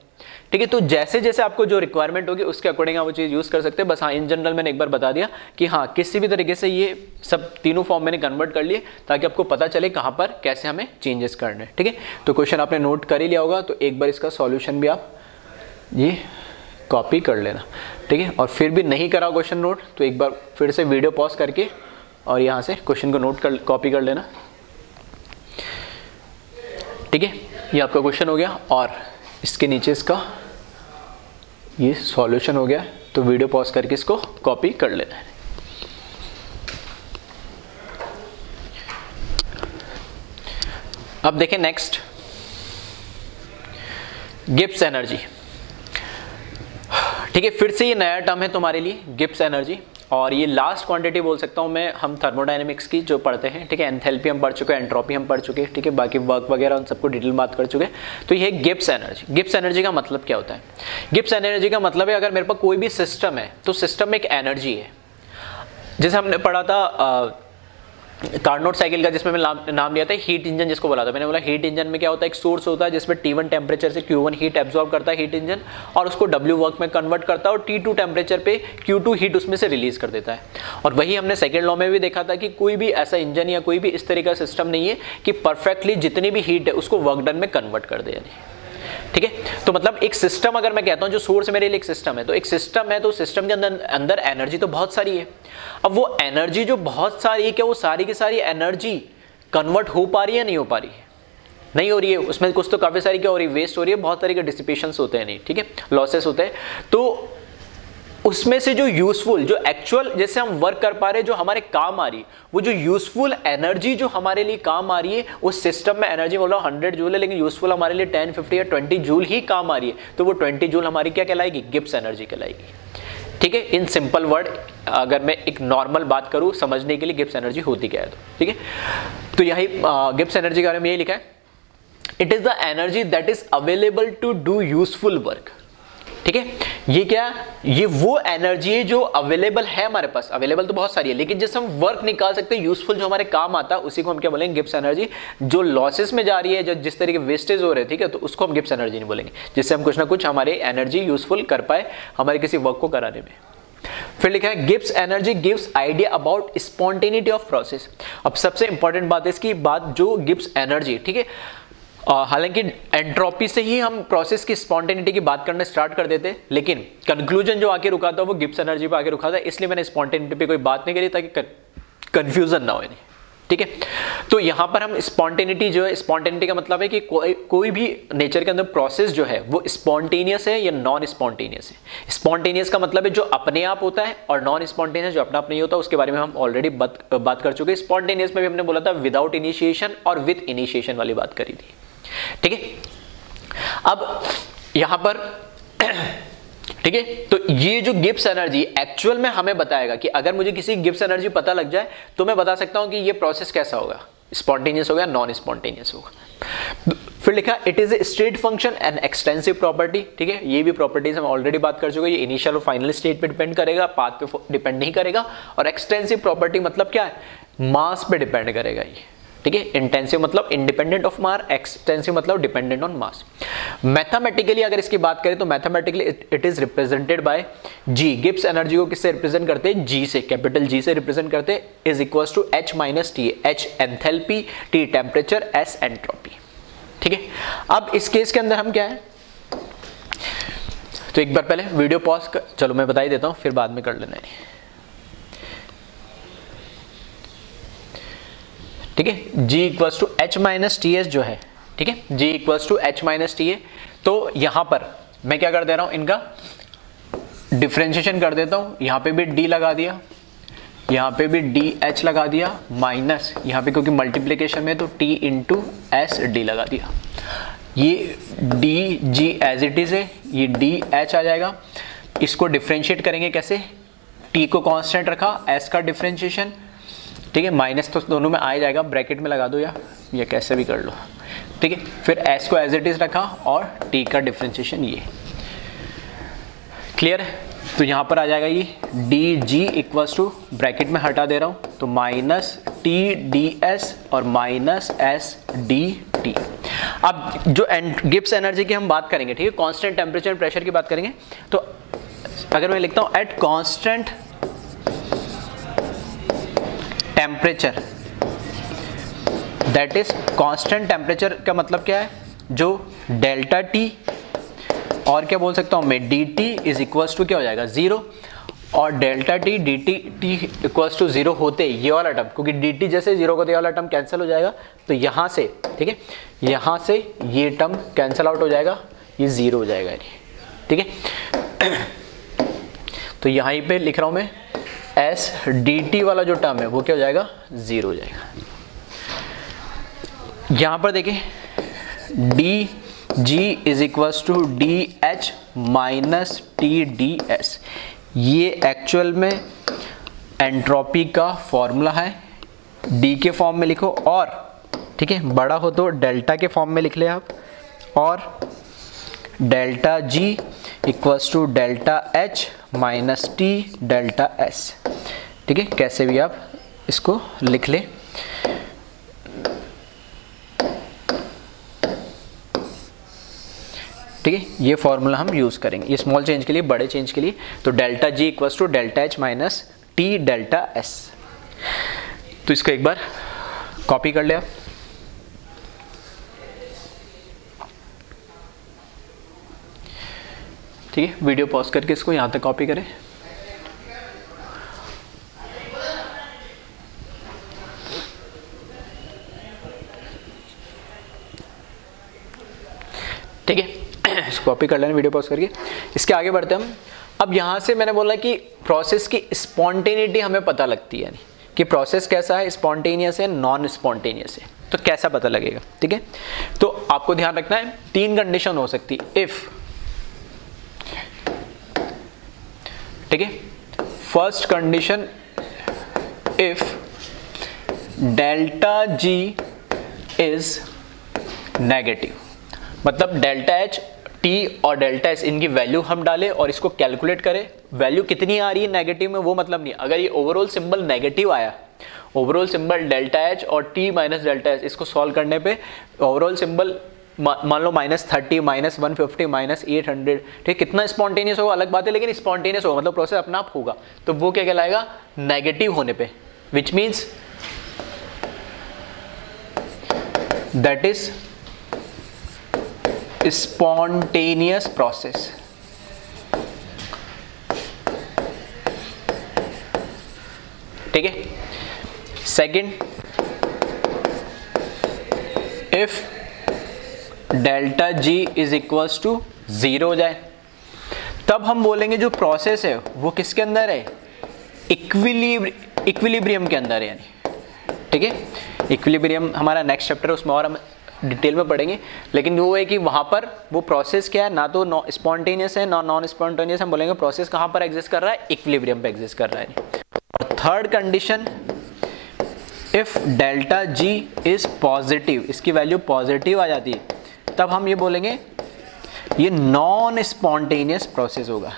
ठीक है। तो जैसे जैसे आपको जो रिक्वायरमेंट होगी उसके अकॉर्डिंग आप वो चीज यूज कर सकते हैं। बस हाँ, इन जनरल मैंने एक बार बता दिया कि हाँ किसी भी तरीके से ये सब तीनों फॉर्म मैंने कन्वर्ट कर लिए ताकि आपको पता चले कहाँ पर कैसे हमें चेंजेस करने हैं, ठीक है। तो क्वेश्चन आपने नोट कर ही लिया होगा, तो एक बार इसका सॉल्यूशन भी आप ये कॉपी कर लेना, ठीक है। और फिर भी नहीं करा क्वेश्चन नोट तो एक बार फिर से वीडियो पॉज करके और यहाँ से क्वेश्चन को नोट कर कॉपी कर लेना, ठीक है। ये आपका क्वेश्चन हो गया और इसके नीचे इसका ये सॉल्यूशन हो गया, तो वीडियो पॉज करके इसको कॉपी कर लेना है। अब देखें नेक्स्ट, गिब्स एनर्जी, ठीक है। फिर से ये नया टर्म है तुम्हारे लिए, गिब्स एनर्जी, और ये लास्ट क्वांटिटी बोल सकता हूँ मैं हम थर्मोडायनेमिक्स की जो पढ़ते हैं, ठीक है। एंथैल्पी हम पढ़ चुके हैं, एंट्रोपी हम पढ़ चुके हैं, ठीक है। बाकी वर्क वगैरह उन सबको डिटेल बात कर चुके हैं। तो ये गिब्स एनर्जी, गिब्स एनर्जी का मतलब क्या होता है, गिब्स एनर्जी का मतलब है अगर मेरे पास कोई भी सिस्टम है तो सिस्टम में एक एनर्जी है। जैसे हमने पढ़ा था कार्नोट साइकिल का, जिसमें मैं नाम लिया था हीट इंजन, जिसको बोला था मैंने, बोला हीट इंजन में क्या होता है, एक सोर्स होता है जिसमें T1 टेम्परेचर से Q1 हीट एब्जॉर्ब करता है हीट इंजन, और उसको W वर्क में कन्वर्ट करता है, और T2 टेम्परेचर पे Q2 हीट उसमें से रिलीज कर देता है। और वही हमने सेकेंड लॉ में भी देखा था कि कोई भी ऐसा इंजन या कोई भी इस तरह का सिस्टम नहीं है कि परफेक्टली जितनी भी हीट है उसको वर्क डन में कन्वर्ट कर दे, ठीक है। तो मतलब एक सिस्टम, अगर मैं कहता हूं जो सोर्स मेरे लिए एक सिस्टम है, तो एक सिस्टम है तो सिस्टम के अंदर एनर्जी तो बहुत सारी है। अब वो एनर्जी जो बहुत सारी है, क्या वो सारी की सारी एनर्जी कन्वर्ट हो पा रही है, नहीं हो पा रही है, नहीं हो रही है। उसमें कुछ तो काफी सारी क्या हो रही है, वेस्ट हो रही है, बहुत सारी के डिसिपेशंस होते हैं, नहीं, ठीक है, लॉसेस होते हैं। तो उसमें से जो यूजफुल, जो एक्चुअल जैसे हम वर्क कर पा रहे हैं, जो हमारे काम आ रही है, वो जो यूजफुल एनर्जी जो हमारे लिए काम आ रही है, उस सिस्टम में एनर्जी बोल रहा हूं 100 जूल है, लेकिन यूजफुल हमारे लिए 10, 50 या 20 जूल ही काम आ रही है, तो वो 20 जूल हमारी क्या कहलाएगी, गिब्स एनर्जी कहलाएगी, ठीक है। इन सिंपल वर्ड अगर मैं एक नॉर्मल बात करूं समझने के लिए, गिब्स एनर्जी होती क्या है, तो ठीक है। तो यही गिब्स एनर्जी के बारे में यही लिखा है, it is the energy that is available to do useful work, ठीक है। ये क्या, ये वो एनर्जी है जो अवेलेबल है हमारे पास, अवेलेबल तो बहुत सारी है, लेकिन जिससे हम वर्क निकाल सकते हैं यूजफुल, जो हमारे काम आता है, उसी को हम क्या बोलेंगे, गिब्स एनर्जी। जो लॉसेस में जा रही है, जो जिस तरीके वेस्टेज हो रहे हैं, ठीक है, तो उसको हम गिब्स एनर्जी नहीं बोलेंगे, जिससे हम कुछ ना कुछ हमारे एनर्जी यूजफुल कर पाए हमारे किसी वर्क को कराने में। फिर लिखा है Gibbs energy gives idea about spontaneity of process. अब सबसे इंपॉर्टेंट बात है इसकी बात, जो गिब्स एनर्जी, ठीक है, हालांकि एंट्रोपी से ही हम प्रोसेस की स्पॉन्टेनिटी की बात करना स्टार्ट कर देते, लेकिन कंक्लूजन जो आके रुका था वो गिब्स एनर्जी पे आके रुका था, इसलिए मैंने स्पॉन्टेनिटी पे कोई बात नहीं करी ताकि कंफ्यूजन ना हो। ठीक है, तो यहां पर हम स्पॉन्टेनिटी जो है, स्पॉन्टेनिटी का मतलब है कि कोई भी नेचर के अंदर प्रोसेस जो है वो स्पॉन्टेनियस है या नॉन स्पॉन्टेनियस है। स्पॉन्टेनियस का मतलब है जो अपने आप होता है, और नॉन स्पॉन्टेनियस जो अपना आप नहीं होता, उसके बारे में हम ऑलरेडी बात कर चुके हैं। स्पॉन्टेनियस में भी हमने बोला था विदाउट इनिशिएशन और विद इनिशिएशन वाली बात करी थी। ठीक है, अब यहां पर ठीक है, तो ये जो गिब्स एनर्जी एक्चुअल में हमें बताएगा कि अगर मुझे किसी गिब्स एनर्जी पता लग जाए तो मैं बता सकता हूं कि ये प्रोसेस कैसा होगा, स्पॉन्टेनियस होगा, नॉन स्पॉन्टेनियस होगा। फिर लिखा it is a state function and extensive property. ठीक है, ये भी प्रॉपर्टीज हम ऑलरेडी बात कर चुके हैं। ये इनिशियल और फाइनल स्टेट पे डिपेंड करेगा, पाथ पे डिपेंड नहीं करेगा। और एक्सटेंसिव प्रॉपर्टी मतलब क्या है, मास पे डिपेंड करेगा ये। ठीक है, इंटेंसिव मतलब इंडिपेंडेंट ऑफ मास, एक्सटेंसिव मतलब डिपेंडेंट ऑन मास। मैथमेटिकली अगर इसकी बात करें तो mathematically it is represented by G. Gibbs energy को किससे रिप्रेजेंट करते हैं, जी से, कैपिटल जी से रिप्रेजेंट करते हैं। Is equals to H minus T, H enthalpy, T temperature, S entropy. ठीक है, अब इस केस के अंदर हम क्या है, तो एक बार पहले वीडियो पॉज कर, चलो मैं बता ही देता हूं, फिर बाद में कर लेना है। ठीक है, G equals to H minus T S जो है, ठीक है, G equals to H minus T A. तो यहां पर मैं क्या कर दे रहा हूं, इनका डिफरेंशिएशन कर देता हूं। यहां पे भी D लगा दिया, यहां पे भी DH लगा दिया, माइनस यहां पे क्योंकि मल्टीप्लीकेशन में तो T इंटू एस डी लगा दिया। ये DG एज इट इज है, ये DH आ जाएगा। इसको डिफरेंशिएट करेंगे कैसे, T को कांस्टेंट रखा, S का डिफरेंशिएशन, ठीक है, माइनस तो दोनों में आ जाएगा, ब्रैकेट में लगा दो या कैसे भी कर लो। ठीक है, फिर s को एज इट इज रखा और t का डिफरेंशिएशन ये। क्लियर है, तो यहां पर आ जाएगा ये dg इक्वल्स टू, ब्रैकेट में हटा दे रहा हूं, तो माइनस टी डी एस और माइनस एस डी टी। अब जो गिब्स एनर्जी की हम बात करेंगे, ठीक है, कांस्टेंट टेम्परेचर एंड प्रेशर की बात करेंगे। तो अगर मैं लिखता हूं at constant temperature, that is constant temperature का मतलब क्या है, जो डेल्टा टी और क्या बोल सकता हूं मैं, D T is equals to क्या हो जाएगा, जीरो, और delta T D T equals to zero होते ये वाला टर्म, क्योंकि डी टी जैसे जीरो को तो ये वाला टर्म कैंसिल हो जाएगा, तो यहां से, ठीक है, यहां से ये टर्म कैंसिल आउट हो जाएगा, ये जीरो हो जाएगा। ठीक है, तो यहीं पे लिख रहा हूं मैं एस डी टी वाला जो टर्म है वो क्या हो जाएगा, जीरो हो जाएगा। यहां पर देखिए D G is equals to D H minus T D S, ये एक्चुअल में एंट्रोपी का फॉर्मूला है। डी के फॉर्म में लिखो, और ठीक है, बड़ा हो तो डेल्टा के फॉर्म में लिख ले आप, और delta G equals to delta H minus T delta S. ठीक है, कैसे भी आप इसको लिख ले। ठीक है, ये फॉर्मूला हम यूज करेंगे ये स्मॉल चेंज के लिए, बड़े चेंज के लिए। तो delta G equals to delta H minus T delta S. तो इसको एक बार कॉपी कर ले आप। ठीक है, वीडियो पॉज करके इसको यहां तक कॉपी करें। ठीक है, इसको कॉपी कर लेना वीडियो पॉज करके। इसके आगे बढ़ते हम। अब यहां से मैंने बोला कि प्रोसेस की स्पॉन्टेनिटी हमें पता लगती है कि प्रोसेस कैसा है, स्पॉन्टेनियस है, नॉन स्पॉन्टेनियस है, तो कैसा पता लगेगा। ठीक है, तो आपको ध्यान रखना है, तीन कंडीशन हो सकती है। इफ, ठीक है, first condition if delta G is negative, मतलब डेल्टा एच टी और डेल्टा एस इनकी वैल्यू हम डालें और इसको कैलकुलेट करें, वैल्यू कितनी आ रही है नेगेटिव में वो मतलब नहीं, अगर ये ओवरऑल सिंबल नेगेटिव आया, ओवरऑल सिंबल डेल्टा एच और टी माइनस डेल्टा एस, इसको सॉल्व करने पे ओवरऑल सिंबल मान लो -30, -150, -800, ठीक, कितना स्पॉन्टेनियस होगा अलग बात है, लेकिन स्पॉन्टेनियस होगा मतलब प्रोसेस अपना आप होगा, तो वो क्या कहलाएगा, नेगेटिव होने पे, which means that is spontaneous process, ठीक है। Second, if delta G is equals to 0 हो जाए, तब हम बोलेंगे जो प्रोसेस है वो किसके अंदर है, इक्विलिब्रियम के अंदर है, यानी ठीक है। इक्विलिब्रियम हमारा नेक्स्ट चैप्टर है, उसमें और हम डिटेल में पढ़ेंगे, लेकिन वो है कि वहां पर वो प्रोसेस क्या है, ना तो स्पॉन्टेनियस है ना नॉन स्पॉन्टेनियस। हम बोलेंगे प्रोसेस कहां पर एग्जिस्ट कर रहा है, इक्विलिब्रियम पे एग्जिस्ट कर रहा है। और third condition, if delta G is positive, इसकी वैल्यू पॉजिटिव आ जाती है, तब हम ये बोलेंगे ये नॉन स्पॉन्टेनियस प्रोसेस होगा,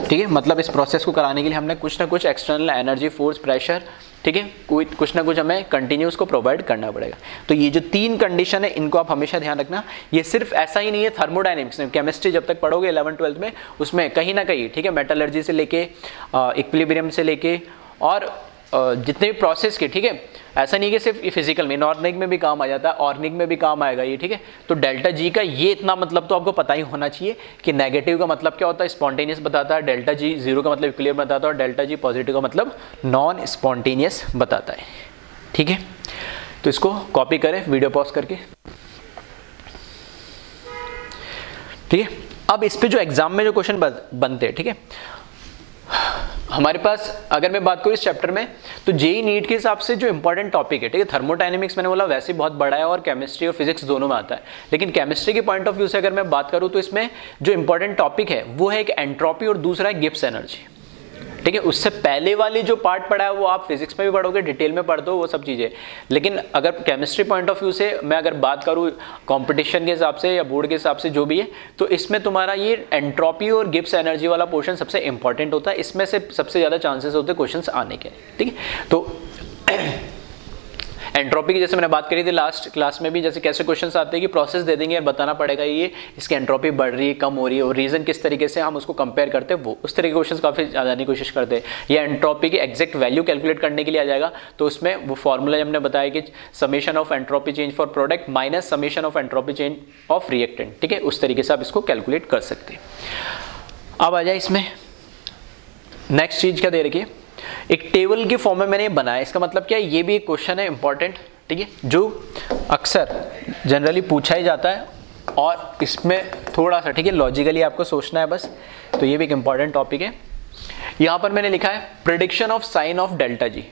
ठीक है। मतलब इस प्रोसेस को कराने के लिए हमने कुछ ना कुछ एक्सटर्नल एनर्जी, फोर्स, प्रेशर, ठीक है, कुछ ना कुछ हमें कंटिन्यूस को प्रोवाइड करना पड़ेगा। तो ये जो 3 कंडीशन है इनको आप हमेशा ध्यान रखना। ये सिर्फ ऐसा ही नहीं है थर्मोडायनेमिक्स में, केमिस्ट्री जब तक पढ़ोगे 11-12 में, उसमें कहीं ना कहीं, ठीक है, मेटलर्जी से लेके इक्विलिब्रियम से लेके और जितने भी प्रोसेस के, ठीक है, ऐसा नहीं कि सिर्फ फिजिकल में, इनऑर्गेनिक में भी काम आ जाता है, ऑर्गेनिक में भी काम आएगा ये, ठीक है। तो डेल्टा जी का ये इतना मतलब तो आपको पता ही होना चाहिए कि नेगेटिव का मतलब क्या होता है, स्पॉन्टेनियस बताता है, डेल्टा जी 0 का मतलब इक्विलिब्रियम बताता है, और डेल्टा जी पॉजिटिव का मतलब नॉन स्पॉन्टेनियस बताता है, ठीक है। तो इसको कॉपी करें वीडियो पॉज करके, ठीक है। अब इस पे जो एग्जाम में जो क्वेश्चन बनते हैं, ठीक है, हमारे पास अगर मैं बात करूं इस चैप्टर में, तो जेई नीट के हिसाब से जो इंपॉर्टेंट टॉपिक है, ठीक है, थर्मोडायनेमिक्स मैंने बोला वैसे बहुत बड़ा है और केमिस्ट्री और फिजिक्स दोनों में आता है, लेकिन केमिस्ट्री के पॉइंट ऑफ व्यू से अगर मैं बात करूं तो इसमें जो इंपॉर्टेंट टॉपिक है वो है एक एंट्रोपी और दूसरा है गिब्स एनर्जी, ठीक है। उससे पहले वाली जो पार्ट पढ़ा है वो आप फिजिक्स में भी पढ़ोगे, डिटेल में पढ़ दो वो सब चीज़ें, लेकिन अगर केमिस्ट्री पॉइंट ऑफ व्यू से मैं अगर बात करूँ कंपटीशन के हिसाब से या बोर्ड के हिसाब से जो भी है, तो इसमें तुम्हारा ये एंट्रोपी और गिब्स एनर्जी वाला पोर्शन सबसे इंपॉर्टेंट होता है, इसमें से सबसे ज़्यादा चांसेस होते हैं क्वेश्चन आने के, ठीक है। तो एंट्रोपी की जैसे मैंने बात करी थी लास्ट क्लास में भी, जैसे कैसे क्वेश्चंस आते हैं कि प्रोसेस दे देंगे और बताना पड़ेगा ये इसकी एंट्रोपी बढ़ रही है, कम हो रही है, और रीजन किस तरीके से हम उसको कंपेयर करते हैं, वो उस तरह के क्वेश्चंस काफी जानने की कोशिश करते हैं। या एंट्रोपी की एग्जैक्ट वैल्यू कैलकुलेट करने के लिए आ जाएगा, तो उसमें वो फॉर्मूला हमने बताया कि summation of entropy change for product minus summation of entropy change of reactant, ठीक है, उस तरीके से आप इसको कैलकुलेट कर सकते हैं। अब आ जाए इसमें नेक्स्ट चीज क्या दे रखी है, एक टेबल के फॉर्म में मैंने बनाया, इसका मतलब क्या है, ये भी एक क्वेश्चन है इंपॉर्टेंट, ठीक है, जो अक्सर जनरली पूछा ही जाता है और इसमें थोड़ा सा, ठीक है, लॉजिकली आपको सोचना है बस। तो ये भी एक इंपॉर्टेंट टॉपिक है। यहां पर मैंने लिखा है prediction of sine of delta G,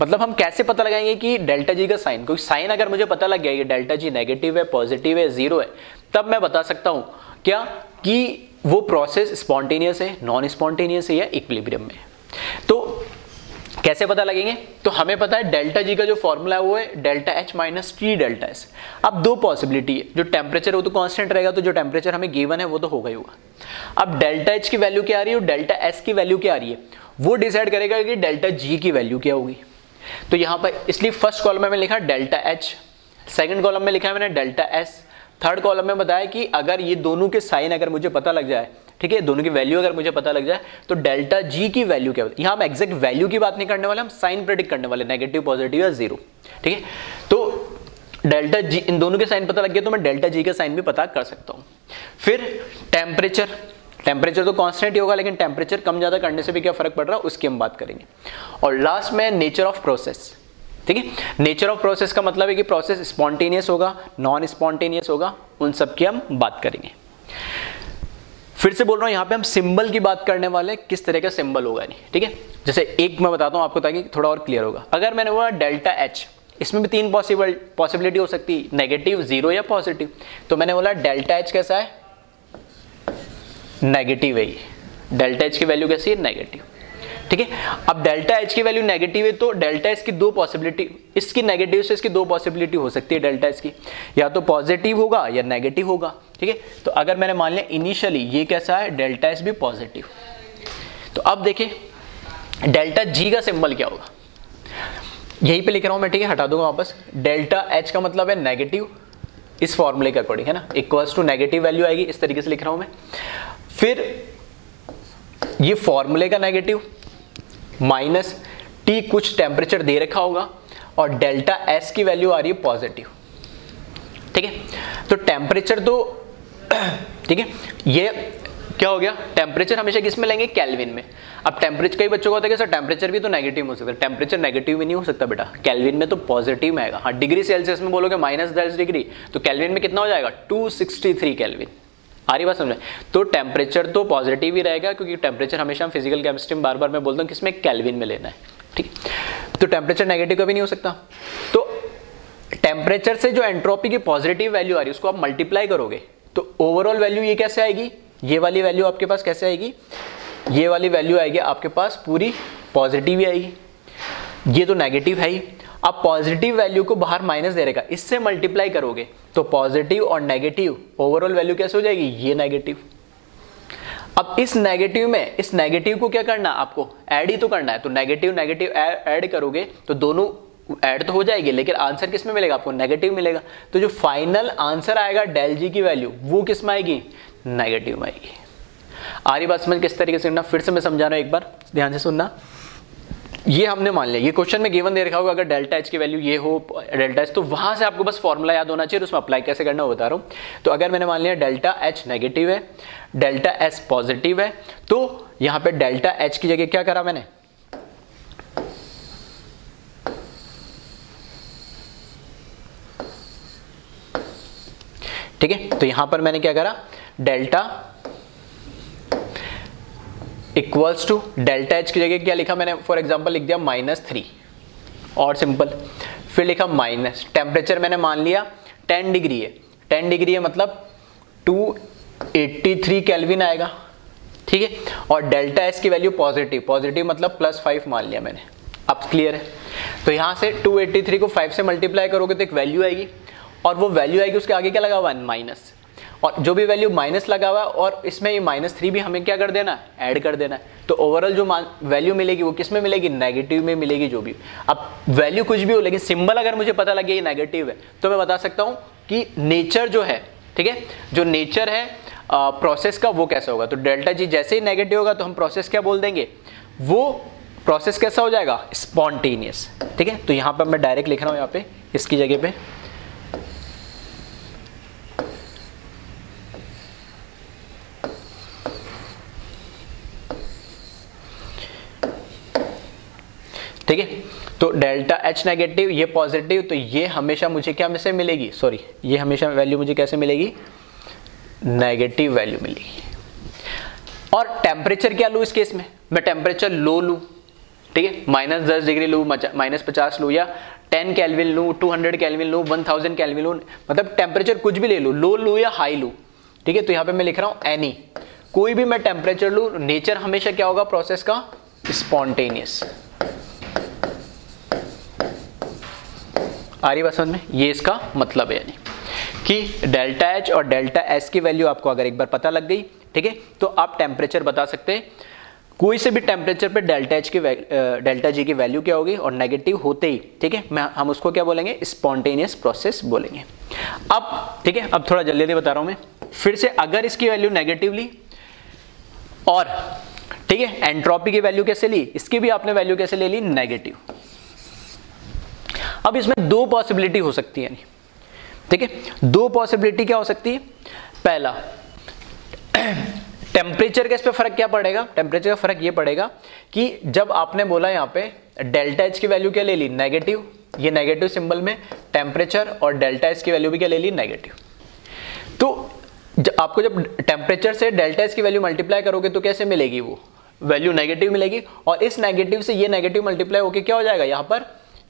मतलब हम कैसे पता लगाएंगे कि डेल्टा जी का साइन, क्योंकि साइन अगर मुझे पता लग गया कि डेल्टा जी नेगेटिव है, पॉजिटिव है, 0 है, तब मैं बता सकता हूं क्या कि वो प्रोसेस स्पॉन्टेनियस है, नॉन स्पॉन्टेनियस है या इक्विलिब्रियम में। तो कैसे पता लगेंगे, तो हमें पता है डेल्टा जी का जो फॉर्मूला है वो है delta H minus T delta S. अब 2 पॉसिबिलिटी है, जो टेम्परेचर वो तो कांस्टेंट रहेगा, तो जो टेम्परेचर हमें गिवन है वो तो होगा ही होगा। अब डेल्टा एच की वैल्यू क्या आ रही है और डेल्टा एस की वैल्यू क्या आ रही है, वो डिसाइड करेगा कि डेल्टा जी की वैल्यू क्या होगी। तो यहाँ पर इसलिए फर्स्ट कॉलम में मैंने लिखा डेल्टा एच, सेकेंड कॉलम में लिखा है मैंने डेल्टा एस, थर्ड कॉलम में बताया कि अगर ये दोनों के साइन अगर मुझे पता लग जाए, ठीक है, दोनों की वैल्यू अगर मुझे पता लग जाए, तो डेल्टा जी की वैल्यू क्या होती है। यहाँ हम एग्जैक्ट वैल्यू की बात नहीं करने वाले, हम साइन प्रेडिक्ट करने वाले, नेगेटिव, पॉजिटिव या 0, ठीक है। तो डेल्टा जी, इन दोनों के साइन पता लग गया तो मैं डेल्टा जी का साइन भी पता कर सकता हूँ। फिर टेम्परेचर तो कांस्टेंट ही होगा, लेकिन टेम्परेचर कम ज्यादा करने से भी क्या फर्क पड़ रहा है उसकी हम बात करेंगे। और लास्ट में नेचर ऑफ प्रोसेस, ठीक है, नेचर ऑफ प्रोसेस का मतलब है कि प्रोसेस स्पॉन्टेनियस होगा, नॉन स्पॉन्टेनियस होगा, उन सब की हम बात करेंगे। फिर से बोल रहा हूं, यहां पे हम सिंबल की बात करने वाले, किस तरह का सिंबल होगा नहीं, ठीक है। जैसे एक मैं बताता हूं आपको ताकि थोड़ा और क्लियर होगा। अगर मैंने बोला डेल्टा एच, इसमें भी 3 पॉसिबिलिटी हो सकती है, नेगेटिव, 0 या पॉजिटिव। तो मैंने बोला डेल्टा एच कैसा है, नेगेटिव है, डेल्टा एच की वैल्यू कैसी है, नेगेटिव, ठीक है। अब डेल्टा एच की वैल्यू नेगेटिव है तो डेल्टा एच की 2 पॉसिबिलिटी, इसकी नेगेटिव से इसकी 2 पॉसिबिलिटी हो सकती है डेल्टा एच की, या तो पॉजिटिव होगा या नेगेटिव होगा, ठीक है। तो अगर मैंने मान लिया इनिशियली ये कैसा है, डेल्टा एच भी पॉजिटिव, तो अब देखिए डेल्टा जी का सिंबल क्या होगा, यहीं पे लिख रहा हूं मैं, ठीक है, हटा दूंगा वापस। डेल्टा एच का मतलब है नेगेटिव, इस फॉर्मूले के अकॉर्डिंग है ना, इक्वल्स टू नेगेटिव वैल्यू आएगी, इस तरीके से लिख रहा हूं मैं। फिर ये फॉर्मूले का नेगेटिव माइनस टी, कुछ टेम्परेचर दे रखा होगा, और डेल्टा एस की वैल्यू आ रही है पॉजिटिव, ठीक है। तो टेम्परेचर तो ठीक है, ये क्या हो गया, टेम्परेचर हमेशा किस में लेंगे, केल्विन में। अब टेम्परेचर, कई बच्चों को होता है कि सर टेम्परेचर भी तो नेगेटिव हो सकता है, टेम्परेचर नेगेटिव भी नहीं हो सकता बेटा, केल्विन में तो पॉजिटिव में आएगा। हाँ, डिग्री सेल्सियस में बोलोगे -10 डिग्री, तो केल्विन में कितना हो जाएगा, 263 केल्विन। आ रही बात समझ में? तो टेम्परेचर तो पॉजिटिव ही रहेगा, क्योंकि टेम्परेचर हमेशा हम फिजिकल केमिस्ट्री में बार बार मैं बोलता हूँ किसमें, केल्विन में लेना है, ठीक। तो टेम्परेचर नेगेटिव कभी नहीं हो सकता। तो टेम्परेचर से जो एंट्रोपी की पॉजिटिव वैल्यू आ रही है उसको आप मल्टीप्लाई करोगे तो ओवरऑल वैल्यू ये कैसे आएगी, ये वाली वैल्यू आपके पास कैसे आएगी, ये वाली वैल्यू आएगी आपके पास पूरी पॉजिटिव ही आएगी, ये तो नेगेटिव है ही। अब पॉजिटिव वैल्यू को बाहर माइनस दे रहेगा, इससे मल्टीप्लाई करोगे तो पॉजिटिव और नेगेटिव ओवरऑल वैल्यू कैसे हो जाएगी, ये नेगेटिव। अब इस नेगेटिव में, इस नेगेटिव को क्या करना, आपको ऐड ही तो करना है, तो नेगेटिव नेगेटिव ऐड करोगे तो दोनों ऐड तो हो जाएगी, लेकिन आंसर किस में मिलेगा, आपको नेगेटिव मिलेगा। तो जो फाइनल आंसर आएगा डेल जी की वैल्यू वो किस में आएगी, नेगेटिव में आएगी। आ रही बात समझ किस तरीके से करना, फिर से मैं समझा रहा हूं, एक बार ध्यान से सुनना। ये हमने मान लिया, ये क्वेश्चन में गिवन दे रखा होगा, अगर डेल्टा एच की वैल्यू ये हो, डेल्टा एच, तो वहां से आपको बस फॉर्मूला याद होना चाहिए, उसमें अप्लाई कैसे करना वो बता रहा हूं। तो अगर मैंने मान लिया डेल्टा एच नेगेटिव है, डेल्टा एस पॉजिटिव है, तो यहां पे डेल्टा एच की जगह क्या करा मैंने, ठीक है। तो यहां पर मैंने क्या करा, delta equals to delta H की जगह क्या लिखा मैंने, फॉर एग्जांपल लिख दिया -3 और सिंपल, फिर लिखा माइनस, टेम्परेचर मैंने मान लिया 10 डिग्री है, 10 डिग्री है मतलब 283 केल्विन आएगा, ठीक है। और डेल्टा एस की वैल्यू पॉजिटिव, पॉजिटिव मतलब +5 मान लिया मैंने। अब क्लियर है? तो यहां से 283 को 5 से मल्टीप्लाई करोगे तो एक वैल्यू आएगी, और वो वैल्यू आएगी उसके आगे क्या लगा हुआ है, माइनस, और जो भी वैल्यू माइनस लगा हुआ है और इसमें ये -3 भी हमें क्या कर देना है, ऐड कर देना है। तो ओवरऑल जो वैल्यू मिलेगी वो किस में मिलेगी, नेगेटिव में मिलेगी जो भी। अब वैल्यू कुछ भी हो, लेकिन सिंबल अगर मुझे पता लगे ये नेगेटिव है तो मैं बता सकता हूं कि नेचर जो है, ठीक है, जो नेचर है प्रोसेस का वो कैसा होगा। तो डेल्टा जी जैसे ही नेगेटिव होगा तो हम प्रोसेस क्या बोल देंगे, वो प्रोसेस कैसा हो जाएगा, स्पॉन्टेनियस, ठीक है। तो यहां पर मैं डायरेक्ट लिख रहा हूं, यहाँ पे इसकी जगह पे ठीक है। तो डेल्टा एच नेगेटिव, ये पॉजिटिव, तो ये हमेशा मुझे क्या में से मिलेगी, सॉरी, ये हमेशा वैल्यू मुझे कैसे मिलेगी, नेगेटिव वैल्यू मिलेगी। और टेम्परेचर क्या लूं इस केस में, मैं टेम्परेचर लो लूं, ठीक है, -10 डिग्री लूं, -50 लूं, या 10 केल्विन लूं, 200 केल्विन लूं, 1000 केल्विन लूं, मतलब टेम्परेचर कुछ भी ले लूं, लो लूं या हाई लूं, ठीक है। तो यहाँ पे मैं लिख रहा हूं एनी, कोई भी मैं टेम्परेचर लूं, नेचर हमेशा क्या होगा प्रोसेस का, स्पॉन्टेनियस। आ रही बात समझ में, ये इसका मतलब है, यानी कि डेल्टा एच और डेल्टा एस की वैल्यू आपको अगर एक बार पता लग गई, ठीक है, तो आप टेम्परेचर बता सकते हैं। कोई से भी टेम्परेचर पे डेल्टा एच की डेल्टा जी की वैल्यू क्या होगी, और नेगेटिव होते ही, ठीक है, हम उसको क्या बोलेंगे, स्पॉन्टेनियस प्रोसेस बोलेंगे। अब ठीक है, अब थोड़ा जल्दी जल्दी बता रहा हूं मैं फिर से, अगर इसकी वैल्यू नेगेटिव ली और ठीक है, एंट्रोपी की वैल्यू कैसे ली, इसकी भी आपने वैल्यू कैसे ले ली, नेगेटिव। अब इसमें दो पॉसिबिलिटी हो सकती है, ठीक है, दो पॉसिबिलिटी क्या हो सकती है, पहला टेम्परेचर का इस पे फर्क क्या पड़ेगा, टेम्परेचर का फर्क ये पड़ेगा कि जब आपने बोला यहाँ पे डेल्टा एच की वैल्यू क्या ले ली, नेगेटिव, ये नेगेटिव सिंबल में टेम्परेचर, और डेल्टा एच की वैल्यू भी क्या ले ली, नेगेटिव। तो आपको जब टेम्परेचर से डेल्टा एच की वैल्यू मल्टीप्लाई करोगे तो कैसे मिलेगी, वो वैल्यू नेगेटिव मिलेगी, और इस नेगेटिव से ये नेगेटिव मल्टीप्लाई होकर क्या हो जाएगा,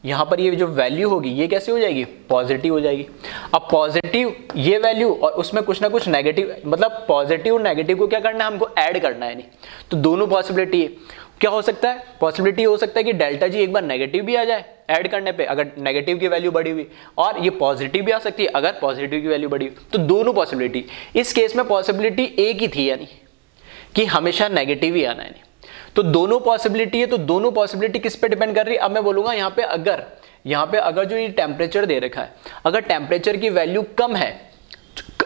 यहाँ पर ये जो वैल्यू होगी ये कैसे हो जाएगी, पॉजिटिव हो जाएगी। अब पॉजिटिव ये वैल्यू और उसमें कुछ ना कुछ नेगेटिव, मतलब पॉजिटिव और नेगेटिव को क्या करना है, हमको ऐड करना है, नहीं तो दोनों पॉसिबिलिटी है। क्या हो सकता है, पॉसिबिलिटी हो सकता है कि डेल्टा जी एक बार नेगेटिव भी आ जाए ऐड करने पे, अगर नेगेटिव की वैल्यू बढ़ी हुई, और ये पॉजिटिव भी आ सकती है अगर पॉजिटिव की वैल्यू बढ़ी हुई। तो दोनों पॉसिबिलिटी, इस केस में पॉसिबिलिटी एक ही थी, यानी कि हमेशा नेगेटिव ही आना है। तो दोनों पॉसिबिलिटी है, तो दोनों पॉसिबिलिटी किस पे डिपेंड कर रही है, अब मैं बोलूंगा यहाँ पे अगर जो ये टेम्परेचर दे रखा है, अगर टेम्परेचर की वैल्यू कम है,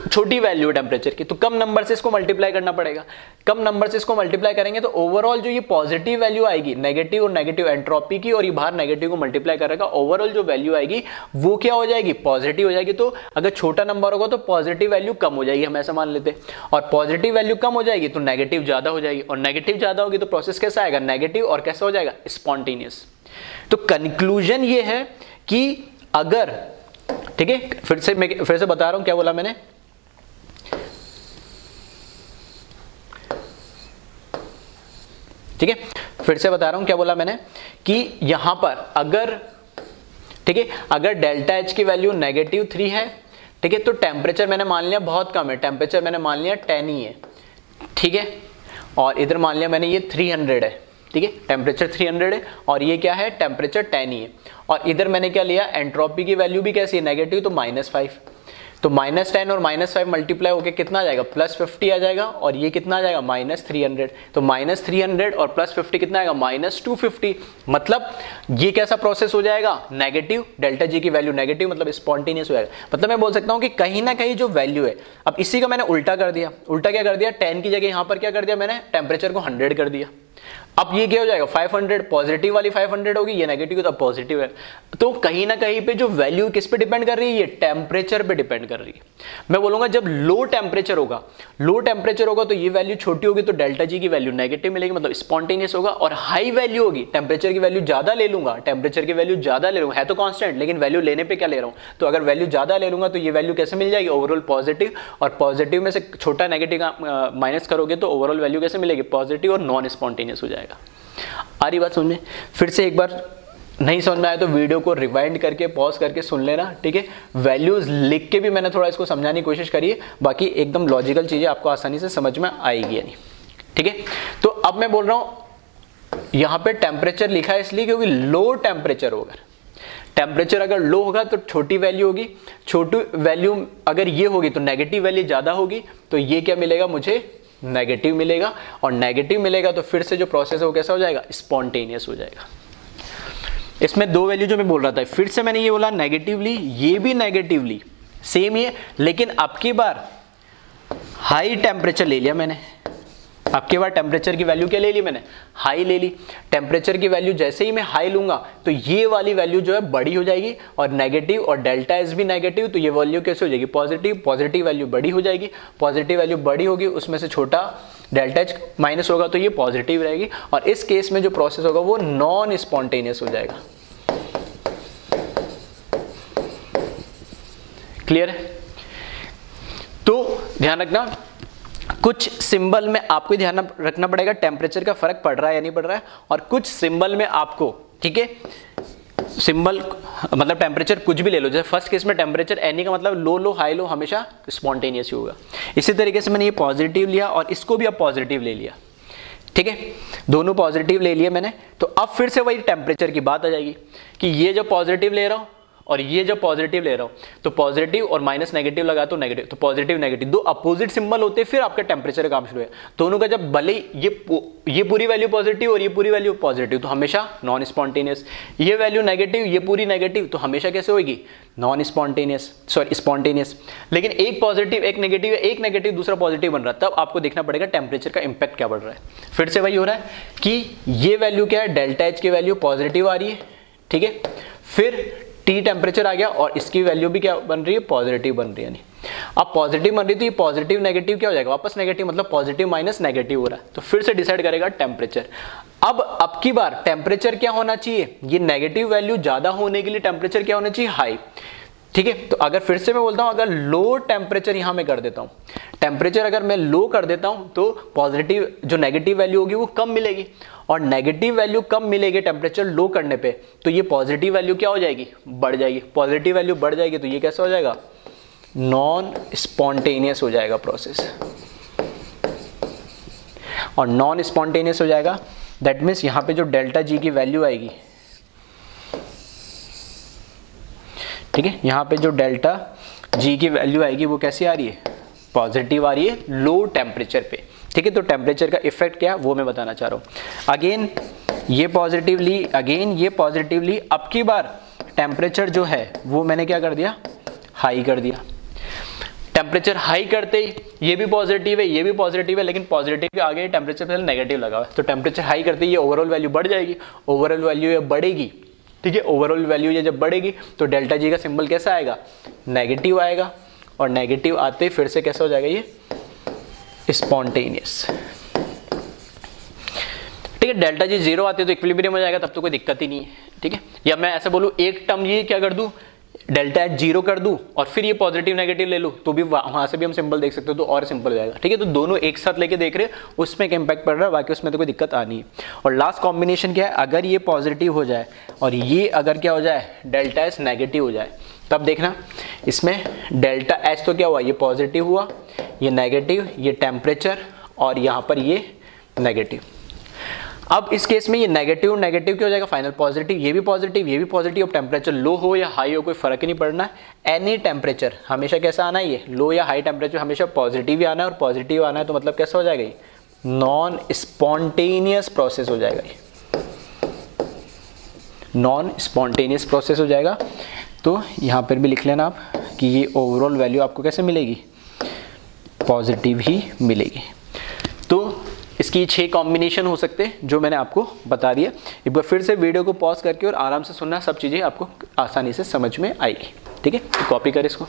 छोटी वैल्यू है टेम्परेचर की, तो कम नंबर से इसको मल्टीप्लाई करना पड़ेगा। कम नंबर से इसको मल्टीप्लाई करेंगे तो ओवरऑल जो ये पॉजिटिव वैल्यू आएगी नेगेटिव और नेगेटिव एंट्रोपी की, और ये बाहर नेगेटिव को मल्टीप्लाई करेगा, ओवरऑल जो वैल्यू आएगी वो क्या हो जाएगी, पॉजिटिव हो जाएगी। तो अगर छोटा नंबर होगा तो पॉजिटिव वैल्यू कम हो जाएगी, हम ऐसा मान लेते हैं, और पॉजिटिव वैल्यू कम हो जाएगी तो नेगेटिव ज्यादा हो जाएगी, और नेगेटिव ज्यादा होगी तो प्रोसेस कैसा आएगा, नेगेटिव, और कैसा हो जाएगा, स्पॉन्टेनियस। तो कंक्लूजन ये है कि अगर, ठीक है, फिर से बता रहा हूं क्या बोला मैंने, ठीक है, फिर से बता रहा हूं क्या बोला मैंने कि यहां पर अगर, ठीक है, अगर डेल्टा एच की वैल्यू -3 है, ठीक है, तो टेम्परेचर मैंने मान लिया बहुत कम है, टेम्परेचर मैंने मान लिया 10 ही है, ठीक है, और इधर मान लिया मैंने ये 300 है, ठीक है, टेम्परेचर 300 है और ये क्या है, टेम्परेचर 10 ही है, और इधर मैंने क्या लिया, एंट्रोपी की वैल्यू भी कैसी है, नेगेटिव, तो -5, तो -10 और -5 मल्टीप्लाई होकर कितना आ जाएगा, +50 आ जाएगा, और ये कितना आ जाएगा, -300, तो -300 और +50 कितना आएगा, -250। मतलब ये कैसा प्रोसेस हो जाएगा, नेगेटिव, डेल्टा जी की वैल्यू नेगेटिव, मतलब स्पॉन्टेनियस हो जाएगा। मतलब मैं बोल सकता हूँ कि कहीं ना कहीं जो वैल्यू है, अब इसी का मैंने उल्टा कर दिया, उल्टा क्या कर दिया, 10 की जगह यहाँ पर क्या कर दिया मैंने, टेम्परेचर को 100 कर दिया। अब ये क्या हो जाएगा, 500, पॉजिटिव वाली 500 होगी, ये नेगेटिव तो पॉजिटिव है। तो कहीं ना कहीं पे जो वैल्यू किस पे डिपेंड कर रही है, ये टेम्परेचर पे डिपेंड कर रही है। मैं बोलूंगा जब लो टेम्परेचर होगा तो ये वैल्यू छोटी होगी तो डेल्टा जी की वैल्यू नेगेटिव मिलेगी, मतलब स्पॉन्टेनियस होगा, और हाई वैल्यू होगी, टेम्परेचर की वैल्यू ज्यादा ले लूंगा, है तो कांस्टेंट लेकिन वैल्यू लेने पे क्या ले रहा हूं, तो अगर वैल्यू ज्यादा ले लूंगा तो ये वैल्यू कैसे मिल जाएगी, ओवरऑल पॉजिटिव, और पॉजिटिव में से छोटा नेगेटिव का माइनस करोगे तो ओवरऑल वैल्यू कैसे मिलेगी, पॉजिटिव और नॉन स्पॉन्टेनियस हो जाएगा। आ रही बात समझ में? फिर से एक बार नहीं समझ में आया तो वीडियो को रिवाइंड करके पॉज करके सुन लेना, ठीक है। वैल्यूज लिख के भी मैंने थोड़ा इसको समझाने की कोशिश करी है, बाकी एकदम लॉजिकल चीजें आपको आसानी से समझ में आएगी यानी, ठीक है। तो अब मैं बोल रहा हूं यहां पे टेम्परेचर लिखा है इसलिए क्योंकि लो टेम्परेचर होगा, टेम्परेचर अगर लो होगा तो छोटी वैल्यू होगी, छोटी वैल्यू अगर ये होगी तो नेगेटिव वैल्यू ज्यादा होगी, तो ये क्या मिलेगा मुझे, नेगेटिव मिलेगा, और नेगेटिव मिलेगा तो फिर से जो प्रोसेस है वो कैसा हो जाएगा, स्पॉन्टेनियस हो जाएगा। इसमें दो वैल्यू जो मैं बोल रहा था, फिर से मैंने ये बोला नेगेटिवली, ये भी नेगेटिवली सेम ही है, लेकिन अब की बार हाई टेम्परेचर ले लिया मैंने, अब की बार टेम्परेचर की वैल्यू क्या ले ली मैंने, हाई ले ली। टेम्परेचर की वैल्यू जैसे ही मैं हाई लूंगा तो ये वाली वैल्यू जो है बड़ी हो जाएगी, और नेगेटिव और डेल्टा एस भी नेगेटिव, तो ये वैल्यू कैसे हो जाएगी, पॉजिटिव, पॉजिटिव वैल्यू बड़ी हो जाएगी, पॉजिटिव वैल्यू बड़ी होगी, उसमें से छोटा डेल्टा एच माइनस होगा तो ये पॉजिटिव रहेगी, और इस केस में जो प्रोसेस होगा वो नॉन स्पॉन्टेनियस हो जाएगा। क्लियर है? तो ध्यान रखना, कुछ सिंबल में आपको ध्यान रखना पड़ेगा टेम्परेचर का फर्क पड़ रहा है या नहीं पड़ रहा है, और कुछ सिंबल में आपको, ठीक है, सिंबल मतलब टेम्परेचर कुछ भी ले लो, जैसे फर्स्ट केस में टेम्परेचर एनी का मतलब लो लो हाई लो हमेशा स्पॉन्टेनियस ही होगा। इसी तरीके से मैंने ये पॉजिटिव लिया और इसको भी अब पॉजिटिव ले लिया, ठीक है, दोनों पॉजिटिव ले लिए मैंने, तो अब फिर से वही टेम्परेचर की बात आ जाएगी कि ये जो पॉजिटिव ले रहा हूं और ये जो पॉजिटिव ले रहा हूं, तो पॉजिटिव और माइनस नेगेटिव लगा तो नेगेटिव, तो पॉजिटिव नेगेटिव दो अपोजिट सिंबल होते हैं, फिर आपका टेम्परेचर का काम शुरू है। दोनों का जब भले ये पूरी वैल्यू पॉजिटिव और ये पूरी वैल्यू पॉजिटिव, तो हमेशा नॉन स्पॉन्टेनियस, ये वैल्यू नेगेटिव ये पूरी नेगेटिव, तो हमेशा कैसे होगी, नॉन स्पॉन्टेनियस, सॉरी स्पॉन्टेनियस। लेकिन एक पॉजिटिव एक नेगेटिव, एक नेगेटिव दूसरा पॉजिटिव बन रहा है, तब आपको देखना पड़ेगा टेम्परेचर का इंपैक्ट क्या बढ़ रहा है। फिर से वही हो रहा है कि ये वैल्यू क्या है, डेल्टा एच की वैल्यू पॉजिटिव आ रही है, ठीक है, फिर टी टेम्परेचर आ गया और इसकी वैल्यू भी क्या बन रही है, पॉजिटिव बन रही है। अब पॉजिटिव बन रही थी, पॉजिटिव नेगेटिव क्या हो जाएगा, वापस नेगेटिव, मतलब पॉजिटिव माइनस नेगेटिव हो रहा है, तो फिर से डिसाइड करेगा टेम्परेचर। अब की बार टेम्परेचर क्या होना चाहिए, ये नेगेटिव वैल्यू ज्यादा होने के लिए टेम्परेचर क्या होना चाहिए, हाई, ठीक है। तो अगर फिर से मैं बोलता हूं, अगर लो टेम्परेचर यहां मैं कर देता हूं, टेम्परेचर अगर मैं लो कर देता हूं तो पॉजिटिव जो नेगेटिव वैल्यू होगी वो कम मिलेगी, और नेगेटिव वैल्यू कम मिलेगी टेम्परेचर लो करने पे, तो ये पॉजिटिव वैल्यू क्या हो जाएगी, बढ़ जाएगी। पॉजिटिव वैल्यू बढ़ जाएगी तो ये कैसा हो जाएगा, नॉन स्पॉन्टेनियस हो जाएगा प्रोसेस, और नॉन स्पॉन्टेनियस हो जाएगा दैट मीन्स यहां पे जो डेल्टा जी की वैल्यू आएगी, ठीक है, यहां पे जो डेल्टा जी की वैल्यू आएगी वो कैसी आ रही है, पॉजिटिव आ रही है लो टेम्परेचर पे, ठीक है। तो टेम्परेचर का इफेक्ट क्या है वो मैं बताना चाह रहा हूं। अगेन ये पॉजिटिव ली, अगेन ये पॉजिटिव ली, अब की बार टेम्परेचर जो है वो मैंने क्या कर दिया, हाई कर दिया। टेम्परेचर हाई करते ही ये भी पॉजिटिव है, ये भी पॉजिटिव है, लेकिन पॉजिटिव के आगे टेम्परेचर पहले नेगेटिव लगा हुआ है, तो टेम्परेचर हाई करते ही ये ओवरऑल वैल्यू बढ़ जाएगी, ओवरऑल वैल्यू ये बढ़ेगी, ठीक है। ओवरऑल वैल्यू ये जब बढ़ेगी तो डेल्टा जी का सिंबल कैसा आएगा, नेगेटिव आएगा, और नेगेटिव आते ही फिर से कैसा हो जाएगा, ये स्पॉन्टेनियस, ठीक है। डेल्टा जी जीरो आते तो इक्विलिब्रियम हो जाएगा, तब तो कोई दिक्कत ही नहीं है, ठीक है। या मैं ऐसा बोलूँ एक टर्म ये क्या कर दूं, डेल्टा एच जीरो कर दूं और फिर ये पॉजिटिव नेगेटिव ले लूं, तो भी वहां से भी हम सिंबल देख सकते हो, तो और सिंपल हो जाएगा, ठीक है। तो दोनों एक साथ लेके देख रहे हैं, उसमें एक इम्पैक्ट पड़ रहा है, बाकी उसमें तो कोई दिक्कत आनी है। और लास्ट कॉम्बिनेशन क्या है, अगर ये पॉजिटिव हो जाए और ये अगर क्या हो जाए, डेल्टा एच नेगेटिव हो जाए, तब देखना इसमें डेल्टा एच तो क्या हुआ, ये पॉजिटिव हुआ, ये नेगेटिव, ये टेम्परेचर, और यहाँ पर ये नेगेटिव। अब इस केस में ये नेगेटिव नेगेटिव क्या हो जाएगा, फाइनल पॉजिटिव, ये भी पॉजिटिव, ये भी पॉजिटिव। टेम्परेचर लो हो या हाई हो कोई फर्क ही नहीं पड़ना, एनी टेम्परेचर हमेशा कैसा आना है, ये लो या हाई टेम्परेचर हमेशा पॉजिटिव ही आना है, और पॉजिटिव आना है तो मतलब कैसा हो जाएगा, ये नॉन स्पॉन्टेनियस प्रोसेस हो जाएगा, ये नॉन स्पॉन्टेनियस प्रोसेस हो जाएगा। तो यहाँ पर भी लिख लेना आप कि ये ओवरऑल वैल्यू आपको कैसे मिलेगी, पॉजिटिव ही मिलेगी। तो इसकी 6 कॉम्बिनेशन हो सकते हैं जो मैंने आपको बता दिया। एक बार फिर से वीडियो को पॉज करके और आराम से सुनना, सब चीज़ें आपको आसानी से समझ में आएगी, ठीक है। तो कॉपी कर इसको।